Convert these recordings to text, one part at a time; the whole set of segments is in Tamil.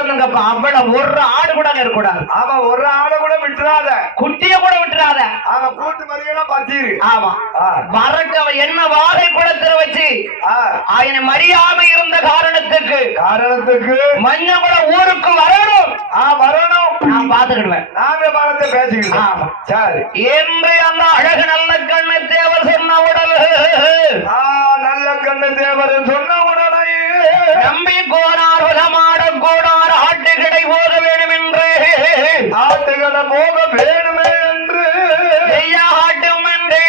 அவ்வளவு ஒரு ஆடு கூட இருக்கக்கூடாது. ஆமா, ஒரு ஆடை கூட விட்டுறாத, குட்டிய கூட விட்டுறாத. ஆமா, கூட்டு மதியம் பத்திரு. ஆமா, வரக்க என்ன வாழை குளத்துல வச்சு அவனை மரியாதை இருந்த காரணத்துக்கு மஞ்சள் கூட ஊருக்கு வரணும். வரணும், நான் பாத்துக்கிடுவேன். நாங்க பாலத்தை பேசிக்கிட்டோம். சரி, என்று அந்த அழகு நல்ல கண்ணு தேவர் சொன்ன உடல், நல்ல கண்ணு தேவர் சொன்ன உடனே நம்பி கோனார் உலமாட கோனார் ஆட்டுக்கடை போக வேணும் என்று, ஆட்டுக்கடை போக வேணுமே என்று ஆட்டும் என்றே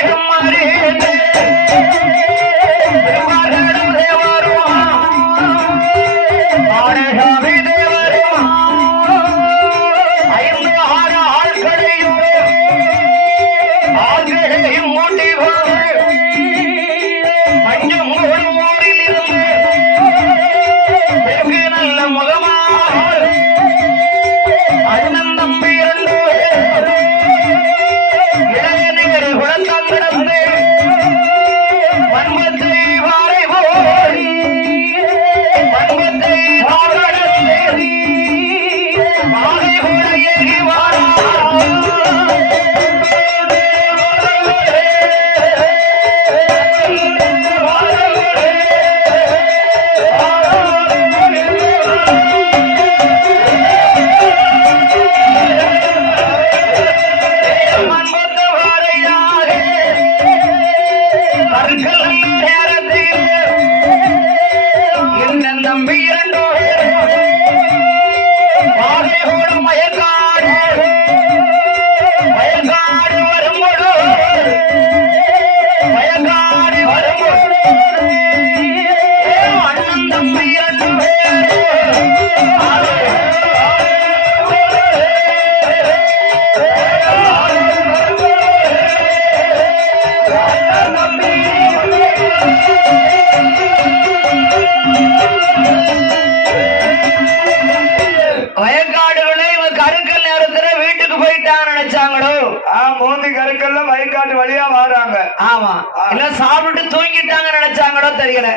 வழியா வராங்க. ஆமா, இல்ல சாப்பிட்டு தூங்கிட்டாங்க நினைச்சாங்களோ தெரியல.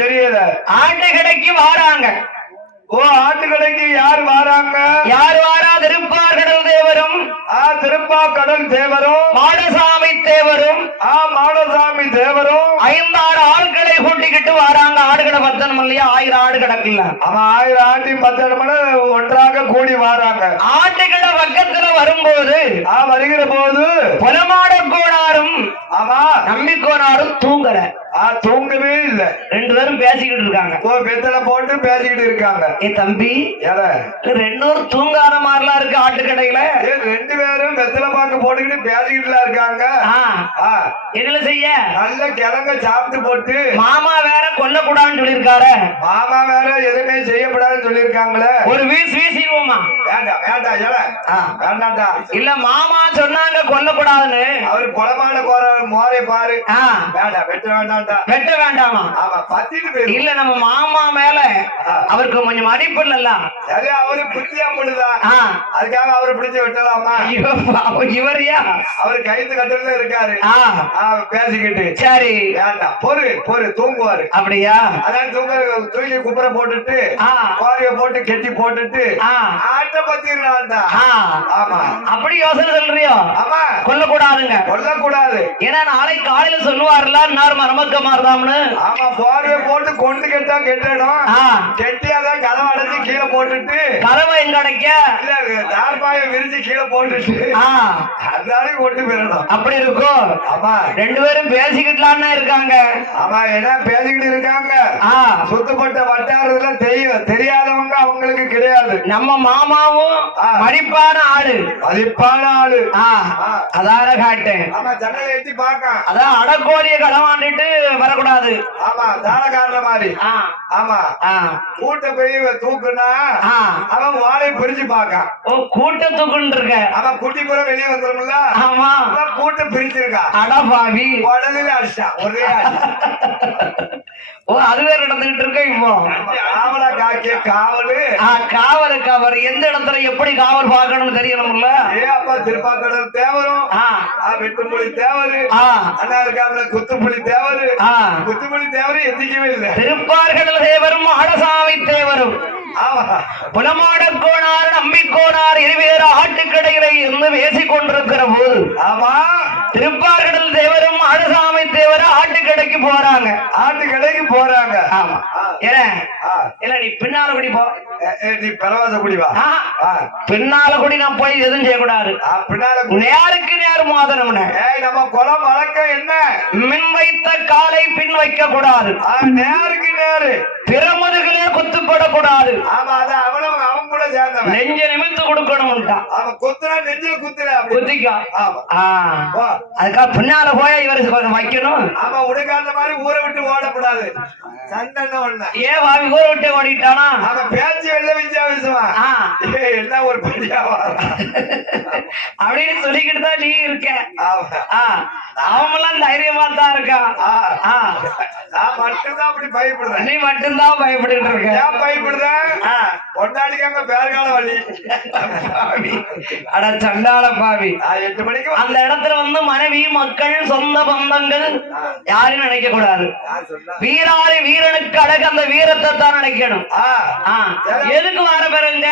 தெரியல. ஆட்டு கடைக்கு வாராங்க. ஆட்டு கடைக்கு யார் வாராங்க? யார் வாரா? திருப்பார்கடல் தேவரும், திருப்பாக்கடல் தேவரும், மாடசாமி தேவரும், மாடசாமி தேவரும் 5-6 ஆட்களை கூட்டிக்கிட்டு வராங்க. ஆடுகடை பத்தனம் இல்லையா, 1000 ஆடு கிடக்குல்ல. அவன் 1000 ஆட்டி 10 ஒன்றாக கூடி வராங்க. ஆட்டுக்கடை பக்கத்துல வரும்போது வருகிற போது புலமாட கோணாரும் நம்பிக்கோனாரும் தூங்குற. தூங்கவே இல்ல, 2 பேரும் பேசிக்கிட்டு இருக்காங்க. வெத்தலை போட்டு பேசிக்கிட்டு இருக்காங்க. தம்பி, 2 பேரும் தூங்காத மாதிரிலாம் இருக்கு ஆட்டுக்கடையில. 2 பேரும் வெத்தலை பாக்கு போட்டுக்கிட்டு பேசிக்கிட்டு இருக்காங்க. என்ன செய்ய? நல்ல கிழங்க சாப்பிட்டு போட்டு மாமா வேற கொல்லக்கூடாதுன்னு சொல்லிருக்காரு. மாமா வேற எதுவுமே செய்யப்படாதுன்னு சொல்லிருக்காங்களே. ஒரு வீசிடுவோமா? வேண்டாம் வேண்டாம், வேண்டாம்டா. இல்ல, மாமா சொன்னாங்க கொல்லக்கூடாதுன்னு. அவரு குளமான மோரை பாரு. வேண்டாம், வெட்ட வேண்டாம்டா. வெட்ட வேண்டாமா? இல்ல, நம்ம மாமா மேல அவருக்கு கொஞ்சம் மதிப்பு இல்லல்ல. சரி, அவரு புத்தியா முடுதா, அதுக்காக அவரை பிடிச்சு வெட்டலாமா? இவரையா? அவரு கைத்து கட்டுல இருக்காரு பேசிக்கிட்டு. சரி, வேண்டாம், பொறு தூங்குவாரு. அப்படியா? அதான் தூக்கி குப்புற போட்டுட்டு கோரிய போட்டு கெட்டி போட்டுட்டு ஆட்ட பத்திரா. ஆமா, அப்படி யோசனை சொல்றியோ? ஆமா, கொல்லக்கூடாதுங்க. கொல்லக்கூடாது. ஏன்னா நாளை காலையில சொல்லுவாருல, மரமக்க மாறுதாம்னு. ஆமா, கோரிய போட்டு கொண்டு கெட்டா கெட்டணும். கெட்டி அதான் கதவை அடைச்சு கீழே போட்டுட்டு, கதவை எங்க அடைக்க? இல்ல, தார்பாய விரிச்சு கீழே போட்டுட்டு அதனால கொண்டு போயிடணும். அப்படி இருக்கும். ஆமா, 2 பேரும் பேசிக்கிட்டலான்னு இருக்காங்க. ஆமா, என்ன பேசிக்கிட்டு இருக்காங்க? சுத்தப்பட்ட வட்டாரத்துல தெரியாதவங்க அவங்களுக்கு கிடையாது. நம்ம மாமாவும் மதிப்பான ஆளு. அதார காட்டேன். ஆமா, ஜன்னலை எட்டி பாக்க. அதான் அடக்கோழியை களவாண்டிட்டு வரக்கூடாது. ஆமா, தானக்காரன மாதிரி. ஆமா, கூட்ட போய் தூக்குனா அவன் வாழை பிரிச்சு பாக்க. கூட்ட தூக்குன்னு இருக்க. அவன் குட்டி புற வெளியே வந்துரும்ல. ஆமா, கூட்ட பிரிச்சிருக்கா. அடபாவி, உடலில் அடிச்சா ஒரே. அது வேற நடந்துகிட்டு இருக்க. இப்போ காவலா காக்கிய காவலு. காவல் எந்த இடத்துல எப்படி காவல் பார்க்கணும்னு தெரியணும்ல. அப்பா திருப்பாக்கடல் தேவரும், வெட்டுப்புலி தேவரு, அண்ணா இருக்காமல குத்துப்புலி தேவரு. குத்துப்புலி தேவரு எந்திக்கவே இல்லை. திருப்பார்கடல் தேவரும், மாடசாமி தேவரும் புலமாட கோணார் நம்பிக்கோணார் இருவேறு ஆட்டுக்கடையில இருந்து பேசிக் கொண்டிருக்கிற போது திருப்பார்கடல் தேவரும் ஆடுசாமி தேவரும் ஆட்டுக்கடைக்கு போறாங்க. ஆமா இல்ல நீ பின்னால குடி போ, நீ பரவாத குடிவா. பின்னால குடி நான் போய் எதுவும் செய்யக்கூடாது. நேருக்கு நேர் மோதனம். நம்ம குளம் வழக்கம் என்ன? மின் வைத்த காலை பின் வைக்க கூடாது. நேருக்கு நேரு பிறமுதுகளே குத்துப்படக்கூடாது. அவன் கூட சேர்ந்தவன் நெஞ்ச நிமித்து கொடுக்கணும். அவன் குத்துனா நெஞ்சில குத்திக்கா. அதுக்காக பின்னால போய் இவரு வைக்கணும். அவன் உடைக்காத மாதிரி ஊரை விட்டு ஓடக்கூடாது. சண்டை ஏன் வாவி ஊரை விட்டு ஓடிட்டானா? அவன் பேச்சு வெளில வித்தியாசமா என்ன ஒரு படியாவா அப்படின்னு சொல்லிக்கிட்டு தான் நீ இருக்க. அவன் தைரியமா தான் இருக்கான். நான் மட்டும்தான் அப்படி பயப்படுறேன். நீ மட்டும்தான் பயப்பட்டு இருக்க. ஏன் பயப்படுறேன்? கொண்டாடிக்காங்க பேர்கால வழி. அட சண்டாள பாவி. 8 மணிக்கு அந்த இடத்துல வந்து மனைவி மக்கள் சொந்த பந்தங்கள் யாரும் நினைக்க கூடாது. வீராரி வீரனுக்கு அழகு அந்த வீரத்தை தான் நினைக்கணும். எதுக்கு வர பெருங்க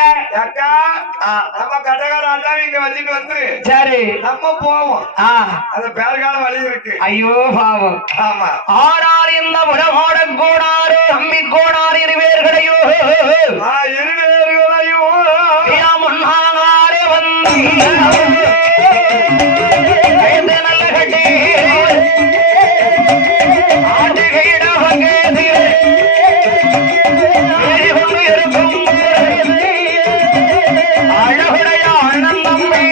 நம்ம கடகார அண்ணாவை இங்க வச்சுட்டு வந்து சரி நம்ம போவோம். அந்த பேர்கால வழி இருக்கு. ஐயோ பாவம். ஆமா ஆறாறு இந்த உலகோட கோடாறு அம்மி கோடாறு இருவேர்களையோ முன்னாரே வந்து நல்ல கட்டி ஆட்டுகையிட வங்கேதி இருக்கும் அழகுடைய அண்ணன் தம்பி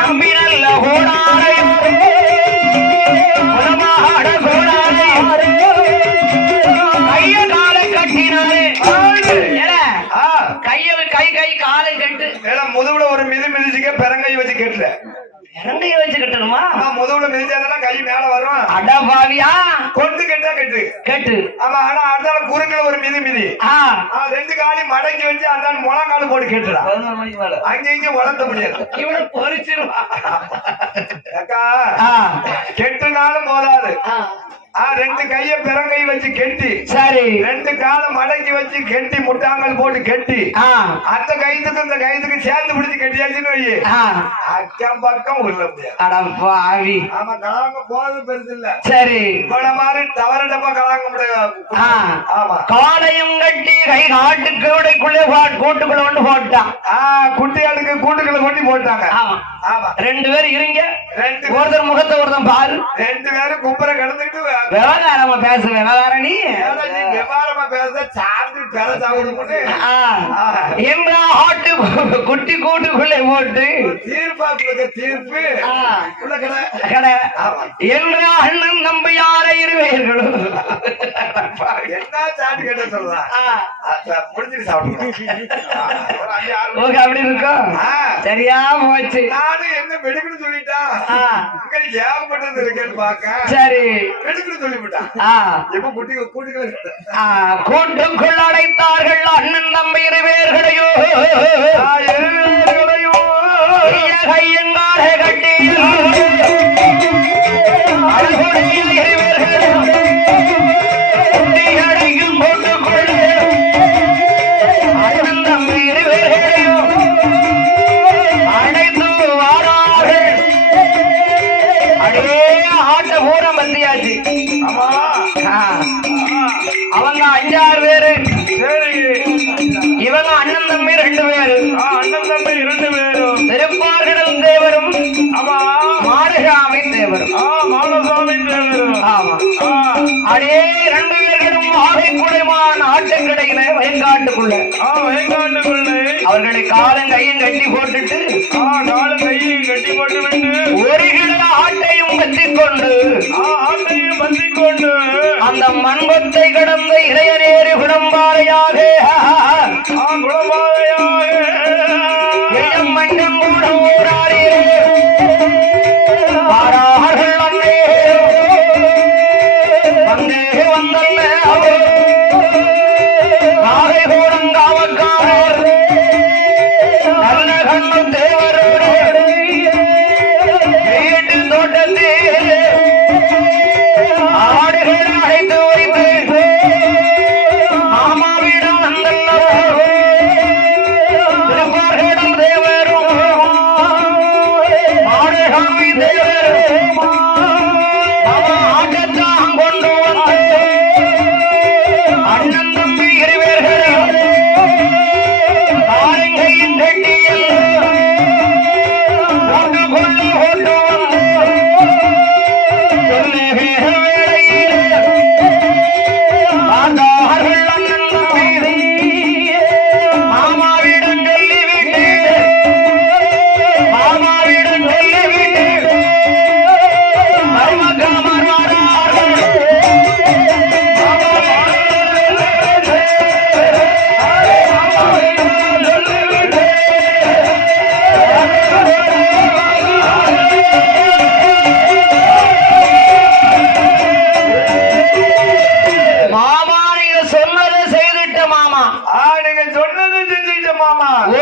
நம்பி நல்ல கோடாரை உலமாட கோடாரை கைய காலை கட்டினாலே கை காலை கட்டு. முதுகுல ஒரு மிதிச்சுக்க பெரங்கை வச்சு கேட்டுல பெரங்கைய வச்சு கட்டணுமா? முதுகுல மிதிச்சாதான் கை மேல வரும். அடா பாவியா கொண்டு கட்டா கட்டு கட்டு. ஆமா ஆனா அடுத்தால குறுக்கல ஒரு மிதி 2 காலி மடக்கி வச்சு அந்த முழங்கால் போட்டு கேட்டுடா. அங்க இங்க வளர்த்த முடியாது. இவனை பொறிச்சிருவா. கெட்டுனாலும் போதாது. 2 கைய பெரங்கை வச்சு கெட்டி சரி 2 கால மடக்கி வச்சு கெட்டி முட்டாங்கல் போட்டு கெட்டி அந்த கைத்துக்கு இந்த கைத்துக்கு சேர்த்து பிடிச்சு கெட்டியாச்சுன்னு வை. அக்கம் பக்கம் உள்ள முடியாது. ஆமா கலாங்க போறது பெருசு இல்ல. சரி இவ்வளவு மாதிரி தவறடப்பா கலாங்க முடியாது. ஆமா காலையும் கட்டி கை காட்டுக்குள்ளே கூட்டுக்குள்ள கொண்டு போட்டான். குட்டியாளுக்கு கூட்டுக்குள்ள கொண்டு போட்டாங்க. ஆமா 2 பேர் இருங்க. ஒருத்தர் முகத்தை ஒருத்தன் பாரு. 2 பேரும் கும்பரை கிடந்துக்கிட்டு விவகாரமா பேச விவகாரணி விவகாரமா பேச சாப்பிட்டு பெற சாப்பிடு என்ற ஆட்டு குட்டி கூட்டுக்குள்ளே போட்டு தீர்ப்பாக்கு தீர்ப்பு கடை என்ற அண்ணன் நம்பி யாரை இருவீர்களும் என்ன சாப்பிட்டு கேட்ட சொல்றான் முடிஞ்சிட்டு சாப்பிட்டு அப்படி இருக்கும். சரியா போச்சு. நானும் என்ன மெடுக்குன்னு சொல்லிட்டான். ஏகப்பட்டது இருக்கேன்னு பாக்க சரி மெடுக்குன்னு சொல்லிவிட்டான். இப்ப கூட்டுக்குள் அடைத்தார்கள் அண்ணன் தம்பி இருவேர்களையோ கையங்கார கட்டி அடைக்கும் கூட்டுக்குள் அண்ணன் தம்பி இருவேர்களையோ அடைத்து வாரார்கள். அடே ஆட்ட பூரா மத்தியாச்சு. அவங்க 5-6 பேரு. இவங்க அண்ணன் தம்பி 2 பேரு. திருப்பார்கடல் தேவரும் மாடசாமி தேவரும். ஆமா அடே 2 பேர்களும் ஆகைக்குடைமான ஆட்டுக்கடையில வயங்காட்டுக்குள்ள அவர்களை காலம் கையும் கட்டி போட்டுட்டு ஒரு கிட ஆட்டையும் பற்றிக் கொண்டு அந்த மண்பத்தை கடந்த இளையநேறு குளம்பாறையாக மண்டம் கூட ஊராரே வாரார்கள் அண்ணே வந்தே வந்தல்ல நாகை கூடங்காவக்காரர் நல்ல கண்ணு தேவரோடு வீட்டு தோட்டத்தில் ஆடுகள் அழைத்து வைத்து மாமாவிடம் வந்த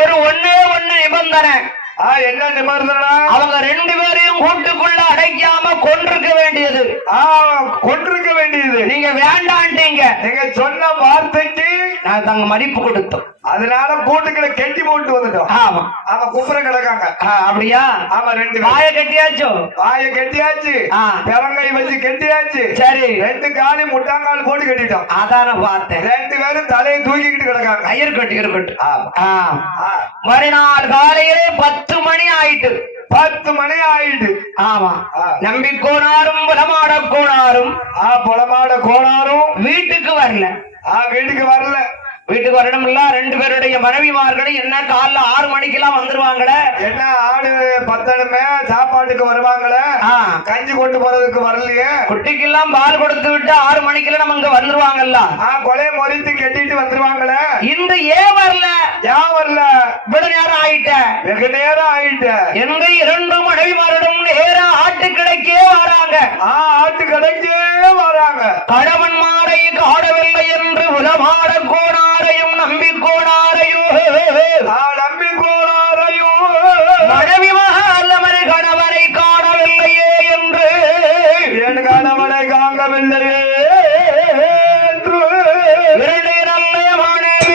ஒரு ஒண்ணே நிபந்தனை. என்ன நிபந்தனை? அவங்க ரெண்டு பேரையும் கூட்டுக்குள்ள அடைக்காம கொண்டிருக்க வேண்டியது. கொண்டிருக்க வேண்டியது. நீங்க வேண்டான்ட்டீங்க. நீங்க சொன்ன வார்த்தைக்கு நான் தங்க மதிப்பு கொடுத்தோம். அதனால கூட்டுக்களை கெட்டி போட்டு வந்துட்டோம். ஆமா ஆமா குப்புற கிடக்காங்க. அப்படியா? ஆமா ரெண்டு வாய கட்டியாச்சோ? வாய கெட்டியாச்சு, பிறங்கை வச்சு கெட்டியாச்சு. சரி, ரெண்டு காலி முட்டாங்கால் போட்டு கட்டிட்டோம். அதான பார்த்தேன். ரெண்டு பேரும் தலையை தூக்கிக்கிட்டு கிடக்காங்க. இருக்கட்டும். மறுநாள் காலையிலே 10 மணி ஆயிட்டு. 10 மணி ஆயிட்டு. ஆமா. நம்பி கோனாரும் புலமாட கோனாரும் புலமாட கோனாரும் வீட்டுக்கு வரல. வீட்டுக்கு வரல. வீட்டுக்கு வரணும் இல்ல. ரெண்டு பேருடைய மனைவிமார்களும் என்ன காலைல 6 மணிக்கெல்லாம் வந்துருவாங்களே. என்ன ஆடு பத்தனுமே சாப்பாட்டுக்கு வருவாங்களே, கஞ்சி கொண்டு போறதுக்கு வரலையே. குட்டிக்கெல்லாம் பால் கொடுத்து விட்டு 6 மணிக்கெல்லாம் நம்ம இங்க வந்துருவாங்கல்ல. கொலையை மறித்து கட்டிட்டு வந்துருவாங்களே. இந்த ஏன் வரல? வரல? இவ்வளவு நேரம் ஆயிட்ட. வெகு நேரம் ஆயிட்ட. எங்க 2 மனைவிமாரிடம் நேரா ஆட்டு கடைக்கே வராங்க. ஆட்டு கடைக்கே வராங்க. கடவன்மாரை காணவில்லை என்று உலமாட கோணாரையும் நம்பி கோணாரையும் மனைவிமார் கணவரை காணவில்லையே என்று என் கணவனை காணவில்லையே என்று 2 நல்ல மனைவி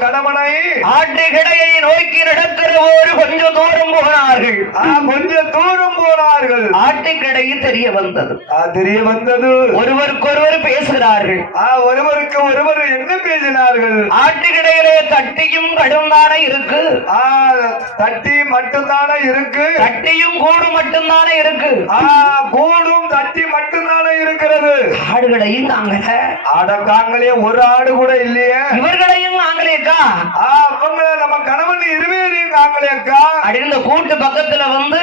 கடமனை ஆட்டு கிடையை நோக்கி நடக்கிற போது கொஞ்சம் தூரம் போனார்கள். கொஞ்சம் தூரம் போனார்கள். ஆட்டு கிடையை தெரிய வந்தது. ஒருவருக்கொருவர் பேசுகிறார்கள். ஒருவருக்கு ஒருவர் என்ன பேசினார்கள்? ஆட்டு கிடையிலே தட்டியும் கடும்தானே இருக்கு. தட்டி மட்டும்தானே இருக்கு. தட்டியும் கூடு மட்டும்தானே இருக்கு. கூடும் தட்டி மட்டும்தானே இருக்கிறது. ஆடுகளையும் நாங்கள ஆடக்காங்களே ஒரு ஆடு கூட இல்லையே. இவர்களையும் நாங்களேக்கா அவங்க நம்ம கணவன் இருவேரையும் நாங்களேக்கா. அடிந்த கூட்டு பக்கத்துல வந்து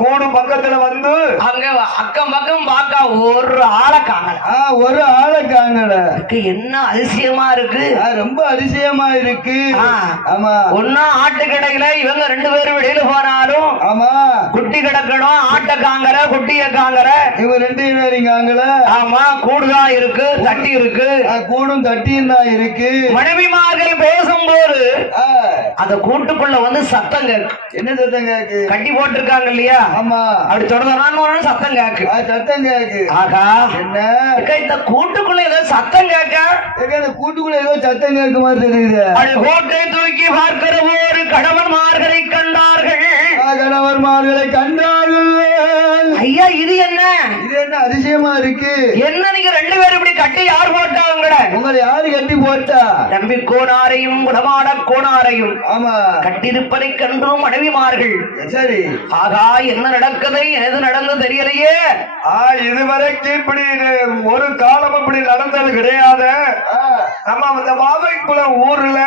கூடு பக்கத்துல வந்து அங்க அக்கம் பக்கம் பாக்கா ஒரு ஆளை காணல. ஒரு ஆளை காணல. என்ன அதிசயமா இருக்கு. ரொம்ப அதிசயமா இருக்கு. ஆமா. ஒன்னா ஆட்டு கடையில இவங்க 2 பேரும் வெளியில போனாலும் ஆமா குட்டி கிடக்கணும். ஆட்டை காங்கற குட்டிய காங்கற இவங்க 2 பேரும் காங்கல. ஆமா கூடுதான் இருக்கு, தட்டி இருக்கு. கூடும் தட்டியும் தான் இருக்கு. மனைவிமார்கள் பேசும்போது அந்த கூட்டுக்குள்ள வந்து சத்தம் கேக்கு. என்ன சத்தம் கேக்கு? கட்டி போட்டிருக்காங்க இல்லையா? ஆமா. அப்படி தொடர்ந்து சத்தம் கேக்கு. சத்தம் கேக்கு. ஆகா என்ன இந்த கூட்டுக்குள்ள ஏதோ சத்தம் கேட்க. கூட்டுக்குள்ள ஏதோ சத்தம் கேட்க மாதிரி தெரியுது. அது கோட்டை தூக்கி பார்க்கிற போது கணவன்மார்களை கண்டார்கள். கணவன்மார்களை கண்டார்கள். ஐயா இது என்ன? இது என்ன அதிசயமா இருக்கு? என்ன நீங்க 2 பேரும் இப்படி கட்டி யார் போட்டாங்க? உங்களை யாரு கட்டி போட்டா? நம்பி கோனாரையும் உடமாட கோனாரையும் ஆமா கட்டிருப்பதை கண்டும் மனைவிமார்கள். சரி. ஆகா என்ன நடக்குது எது நடந்து தெரியலையே. இதுவரைக்கும் இப்படி ஒரு காலம் இப்படி நடந்தது கிடையாது. நம்ம அந்த வாவைக்குளம் ஊர்ல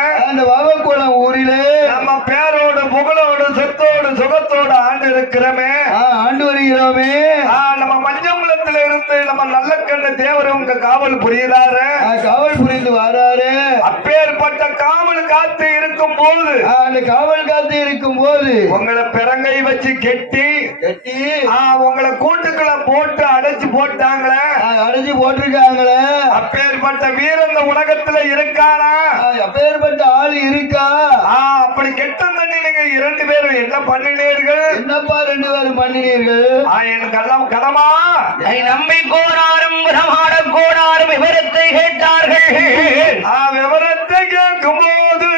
நம்ம பேரோடு புகழோடு சொத்தோடு சுகத்தோடு ஆண்டு இருக்கிறோமே, ஆண்டு வருகிறோமே. நம்ம மஞ்சங்குளத்துல இருந்து நம்ம நல்ல கண்ண தேவர் உங்க காவல் புரியுதாரு, காவல் புரிந்து வராரு. அப்பேற்பட்ட காவல் காத்து இருக்கும் போது அந்த காவல் காத்து இருக்கும் போது உங்களை பிறங்கை வச்சு கெட்டி உங்களை கூட்டுக்குள்ள போட்டு அடைச்சு போட்டாங்களே, அடைச்சு போட்டிருக்காங்களே. அப்பேற்பட்ட வீரன் இந்த உலகத்துல இருக்கானா? அப்பேற்பட்ட ஆள் இருக்கா? அப்படி கெட்ட தண்ணி நீங்க 2 பேரும் என்ன பண்ணினீர்கள்? என்னப்பா 2 பேரும் பண்ணினீர்கள்? எனக்கு எல்லாம் கடமா நம்பி கோனாரும் பிரமாட கோனாரும் விவரத்தை கேட்டார்கள். விவரத்தை கேட்கும் போது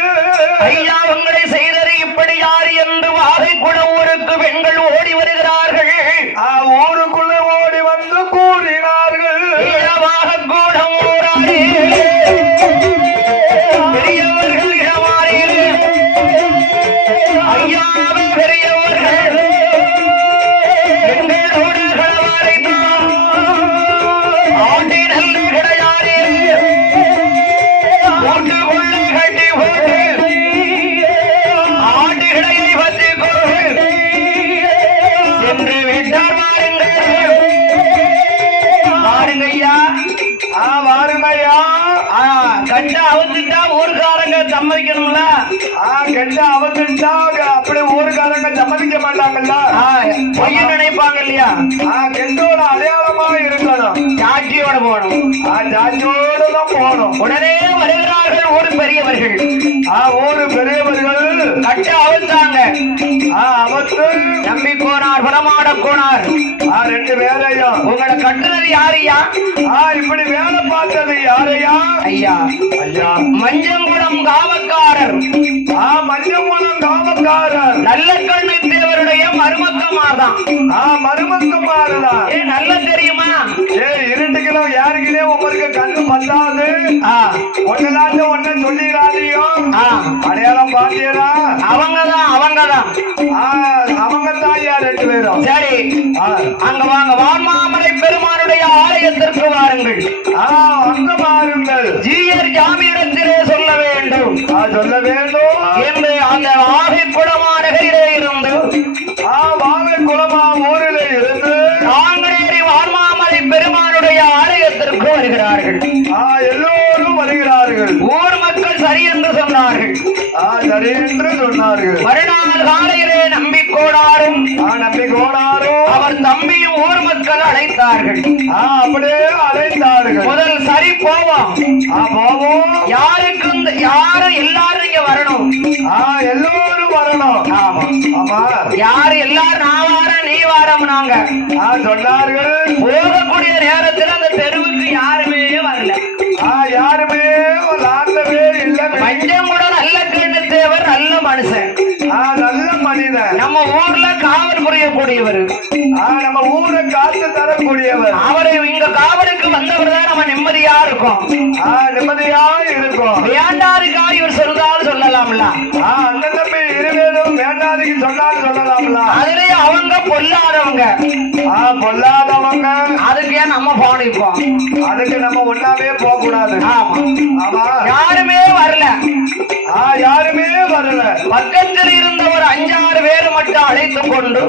ஐயா உங்களை செய்தது இப்படி யாரு என்று வாகை குண ஊருக்கு பெண்கள் ஓடி வருகிறார்கள். ஊருக்குள்ள ஓடி வந்து கூறினார்கள், இளவாக கூடம் ஊராடி பெரியவர்கள் இளவாரில் ஐயா பெரியவர்கள் எங்களோடு களவாடினார். ஆண்டி நல்ல கிடையாது போட்டு கொள்ளை கட்டி போட்டு ஆண்டு கிடையை பற்றி கொண்டு சென்று விட்டார். வாருங்கய்யா வாருமையா. கண்ட அவத்துட்டா ஊருக்காரங்க சம்மதிக்கணும்ல. கெட்ட அவத்துட்டா அப்படி ஊருக்காரங்க சம்மதிக்க மாட்டாங்கல்ல, பொய்ய நினைப்பாங்க இல்லையா. கெட்டோட அடையாளமா இருக்கணும், சாட்சியோட போகணும். சாட்சியோட தான் போகணும். உடனே வருகிறார்கள் ஊர் பெரியவர்கள். ஊரு பெரியவர்கள் கட்ட அவுத்தாங்க. அவத்து நம்பி கோனார் பரமாட கோனார் 2 பேரையும் உங்களை கட்டுறது யாரையா? இப்படி வேலை பார்த்தது யாரையா? ஐயா ஐயா மஞ்சங்குளம் காவக்காரர். மஞ்சங்குளம் காவக்காரர் நல்ல கண்ணு தேவருடைய மருமக்கமாதான். மருமக்கமாறுதான். நல்ல தெரியுமா? இருட்டுக்கணும் யாருக்கிட்டே உங்களுக்கு கண்ணு பத்தாது. ஒன்னாச்சு ஒன்னு சொல்லிடாதியோ அடையாளம் பாத்தியரா? அவங்கதான் அவங்கதான் அவங்கதான் 2 பேரும். சரி அங்க வாங்க. வான்மாமலை பெருமானுடைய ஆலயத்திற்கு வாருங்கள். அங்க வாருங்கள். ஜீயர் ஜாமீனத்திலே சொல்ல வேண்டும் சொல்ல வேண்டும் என்று அந்த ஆகை குளமா நகரிலே இருந்து வாகை குளமா ஊரிலே இருந்து நாங்களேறி வான்மாமலை பெருமானுடைய ஆலயத்திற்கு வருகிறார்கள். எல்லோரும் வருகிறார்கள். ஊர் மக்கள் சரி என்று சொன்னார்கள். சரி என்று சொன்னார்கள். மறுநாள் காலையிலே நம்பி கோடாரும் அவர் தம்பியும் ஊர் மக்கள் அழைத்தார்கள். அப்படியே அழைத்தார்கள். முதல் சரி போவோம் போவோம். யாருக்கு யாரும் எல்லாரும் இங்க வரணும். எல்லோரும் வரணும். ஆமா ஆமா. யாரு எல்லாரும் நான் வார நீ வாரம் நாங்க சொன்னார்கள். போகக்கூடிய நேரத்தில் அந்த தெருவுக்கு யாருமே வரல. யாருமே லாந்தவே இல்லை. மஞ்சம் கூட நல்ல கேட்டு தேவர் நல்ல மனுஷன், நல்ல மனிதன். நம்ம ஊர்ல காவல் புரியக்கூடியவர், நம்ம ஊரை காத்து தரக்கூடியவர். அவரை இங்க காவலுக்கு வந்தவர் தான் நம்ம நிம்மதியா இருக்கும். நிம்மதியா இருக்கும். வேண்டாருக்கா இவர் சொல்றாலும் சொல்லலாம்ல. அண்ணன் தம்பி இருவேரும் வேண்டாதுக்கு சொன்னாலும் சொல்லலாம்ல. அதுலயே அவங்க பொல்லாதவங்க. பொல்லாதவங்க அதுக்கு ஏன் நம்ம போனிப்போம்? அதுக்கு நம்ம ஒன்னாவே போக கூடாது. ஆமா. யாருமே வரல. யாருமே வரல. பக்கத்தில் இருந்த ஒரு 5-6 பேர் மட்டும் அழைத்துக் கொண்டு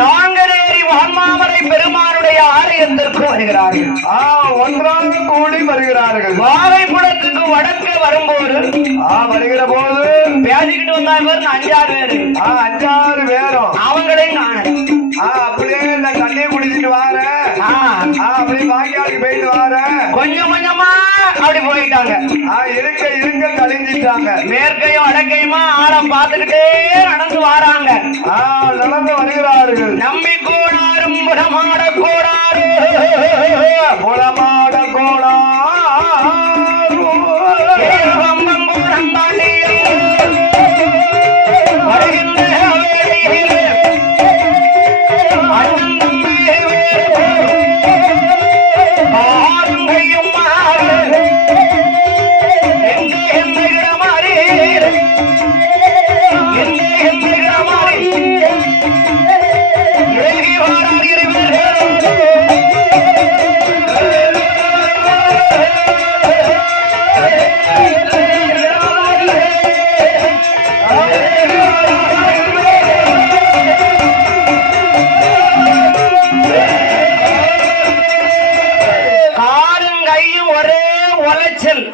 நாங்கநேரி வான்மாமலை பெருமானுடைய ஆலயத்திற்கு வருகிறார்கள். ஒன்றாக கூடி வருகிறார்கள். வாகைக்குளத்துக்கு வடக்கு வரும்போது வருகிற போது பேசிக்கிட்டு வந்தாங்க 5-6 பேரு. 5-6 பேரும் அவங்களையும் காணல. அப்படியே நான் தண்ணியை குடிச்சிட்டு வாரேன், அப்படியே வாய்க்காலுக்கு போயிட்டு வாரேன். கொஞ்சம் கொஞ்சமா அப்படி போயிட்டாங்க. இருக்க இருக்க கழிஞ்சிட்டாங்க. மேற்கையும் அடக்கையுமா ஆழம் பார்த்துக்கிட்டே நடந்து வராங்க. நடந்து வருகிறார்கள். நம்பி கோடாரும் புறமாட கோடாரு புறமாட கோடாரும் வம்பங்கூடம் தாண்டி வருகின்ற வேளையில் அண்ணன் தம்பி ஆறும் கையும் எந்த இடமாறி எந்த இடமாறி இறங்கி வாரார் இருவர்கள். காலும் கையும் ஒரே உளைச்சல்.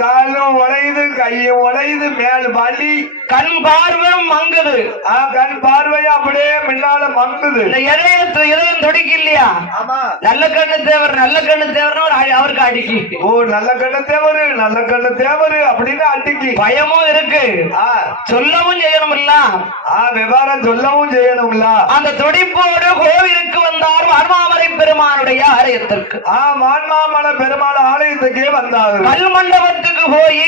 காலும் உடையுது, கையும் உடையுது, மேல் வலி, கண் பார்வை மங்குது. கண் பார்வையா அப்படியே முன்னால மங்குது. இந்த இதயம் துடிக்கு இல்லையா? நல்ல கண்ணு தேவர், நல்ல கண்ணு தேவர் அவருக்கு அடிக்கி. ஓ, நல்ல கண்ணு தேவரு, நல்ல கண்ணு தேவரு அப்படின்னு அடிக்கி. பயமும் இருக்கு, சொல்லவும் செய்யணும்ல, விவரம் சொல்லவும் செய்யணும்ல. அந்த துடிப்போடு கோவிலுக்கு வந்தார் வான்மாமலை பெருமானுடைய ஆலயத்திற்கு. வான்மாமலை பெருமாள் ஆலயத்துக்கே வந்தார். கல் மண்டபத்துக்கு போய்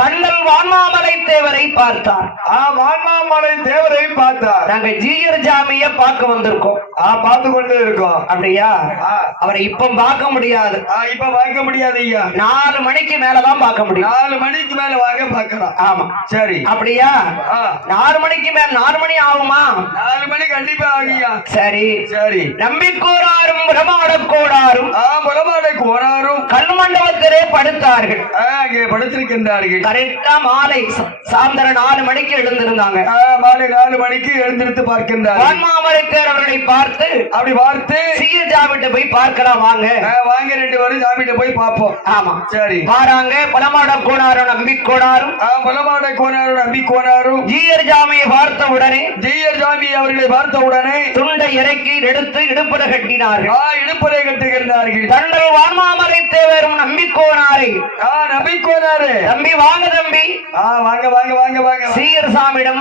தன்னல் வான்மாமலை தேவரை பார்த்தார். வான்மாமலை தேவரை பார்த்தார். நாங்க ஜீயர் ஜாமிய பார்க்க வந்திருக்கோம். பார்த்து கொண்டு இருக்கோம். அப்படியா? அவரை இப்ப பார்க்க முடியாது. இப்ப பார்க்க முடியாது ஐயா. 4 மணிக்கு மேலதான் பார்க்க முடியும். 4 மணிக்கு மேல வாங்க பார்க்கலாம். ஆமா, சரி. அப்படியா? 4 மணிக்கு மேல 4 மணி ஆகுமா? 4 மணி கண்டிப்பா ஆகியா. சரி சரி. நம்பிக்கோராரும் பிரமாட கோடாரும் பிரமாட கோடாரும் கல் மண்டபத்திலே படுத்தார்கள். அங்கே படுத்திருக்கின்றார்கள். கரெக்டா மாலை சாயந்தர 4 மணிக்கு எழுந்திருந்தாங்க. மாலை 4 மணிக்கு எழுந்திருத்து பார்க்கின்றார். வான்மாமலைத்தேவர் அவர்களை பார்த்து, அப்படி பார்த்து சீர் ஜாமிட்ட போய் பார்க்கலாம் வாங்க. வாங்க 2 பேரும் ஜாமிட்ட போய் பார்ப்போம். ஆமா, சரி. வாராங்க. பலமாட கோணாரும் நம்பி கோணாரும் பலமாட கோணாரும் நம்பி கோணாரும் ஜீயர் ஜாமியை பார்த்த உடனே, ஜீயர் ஜாமி அவர்களை பார்த்த உடனே துண்டை இறக்கி எடுத்து இடுப்புற கட்டினார்கள். இடுப்புரை கட்டுகின்றார்கள். தங்கள் வான்மாமலை தேவரும் நம்பி கோணாரை, நம்பி கோணாரு, தம்பி வாங்க தம்பி, வாங்க வாங்க வாங்க வாங்க சீயர் சாமியிடம்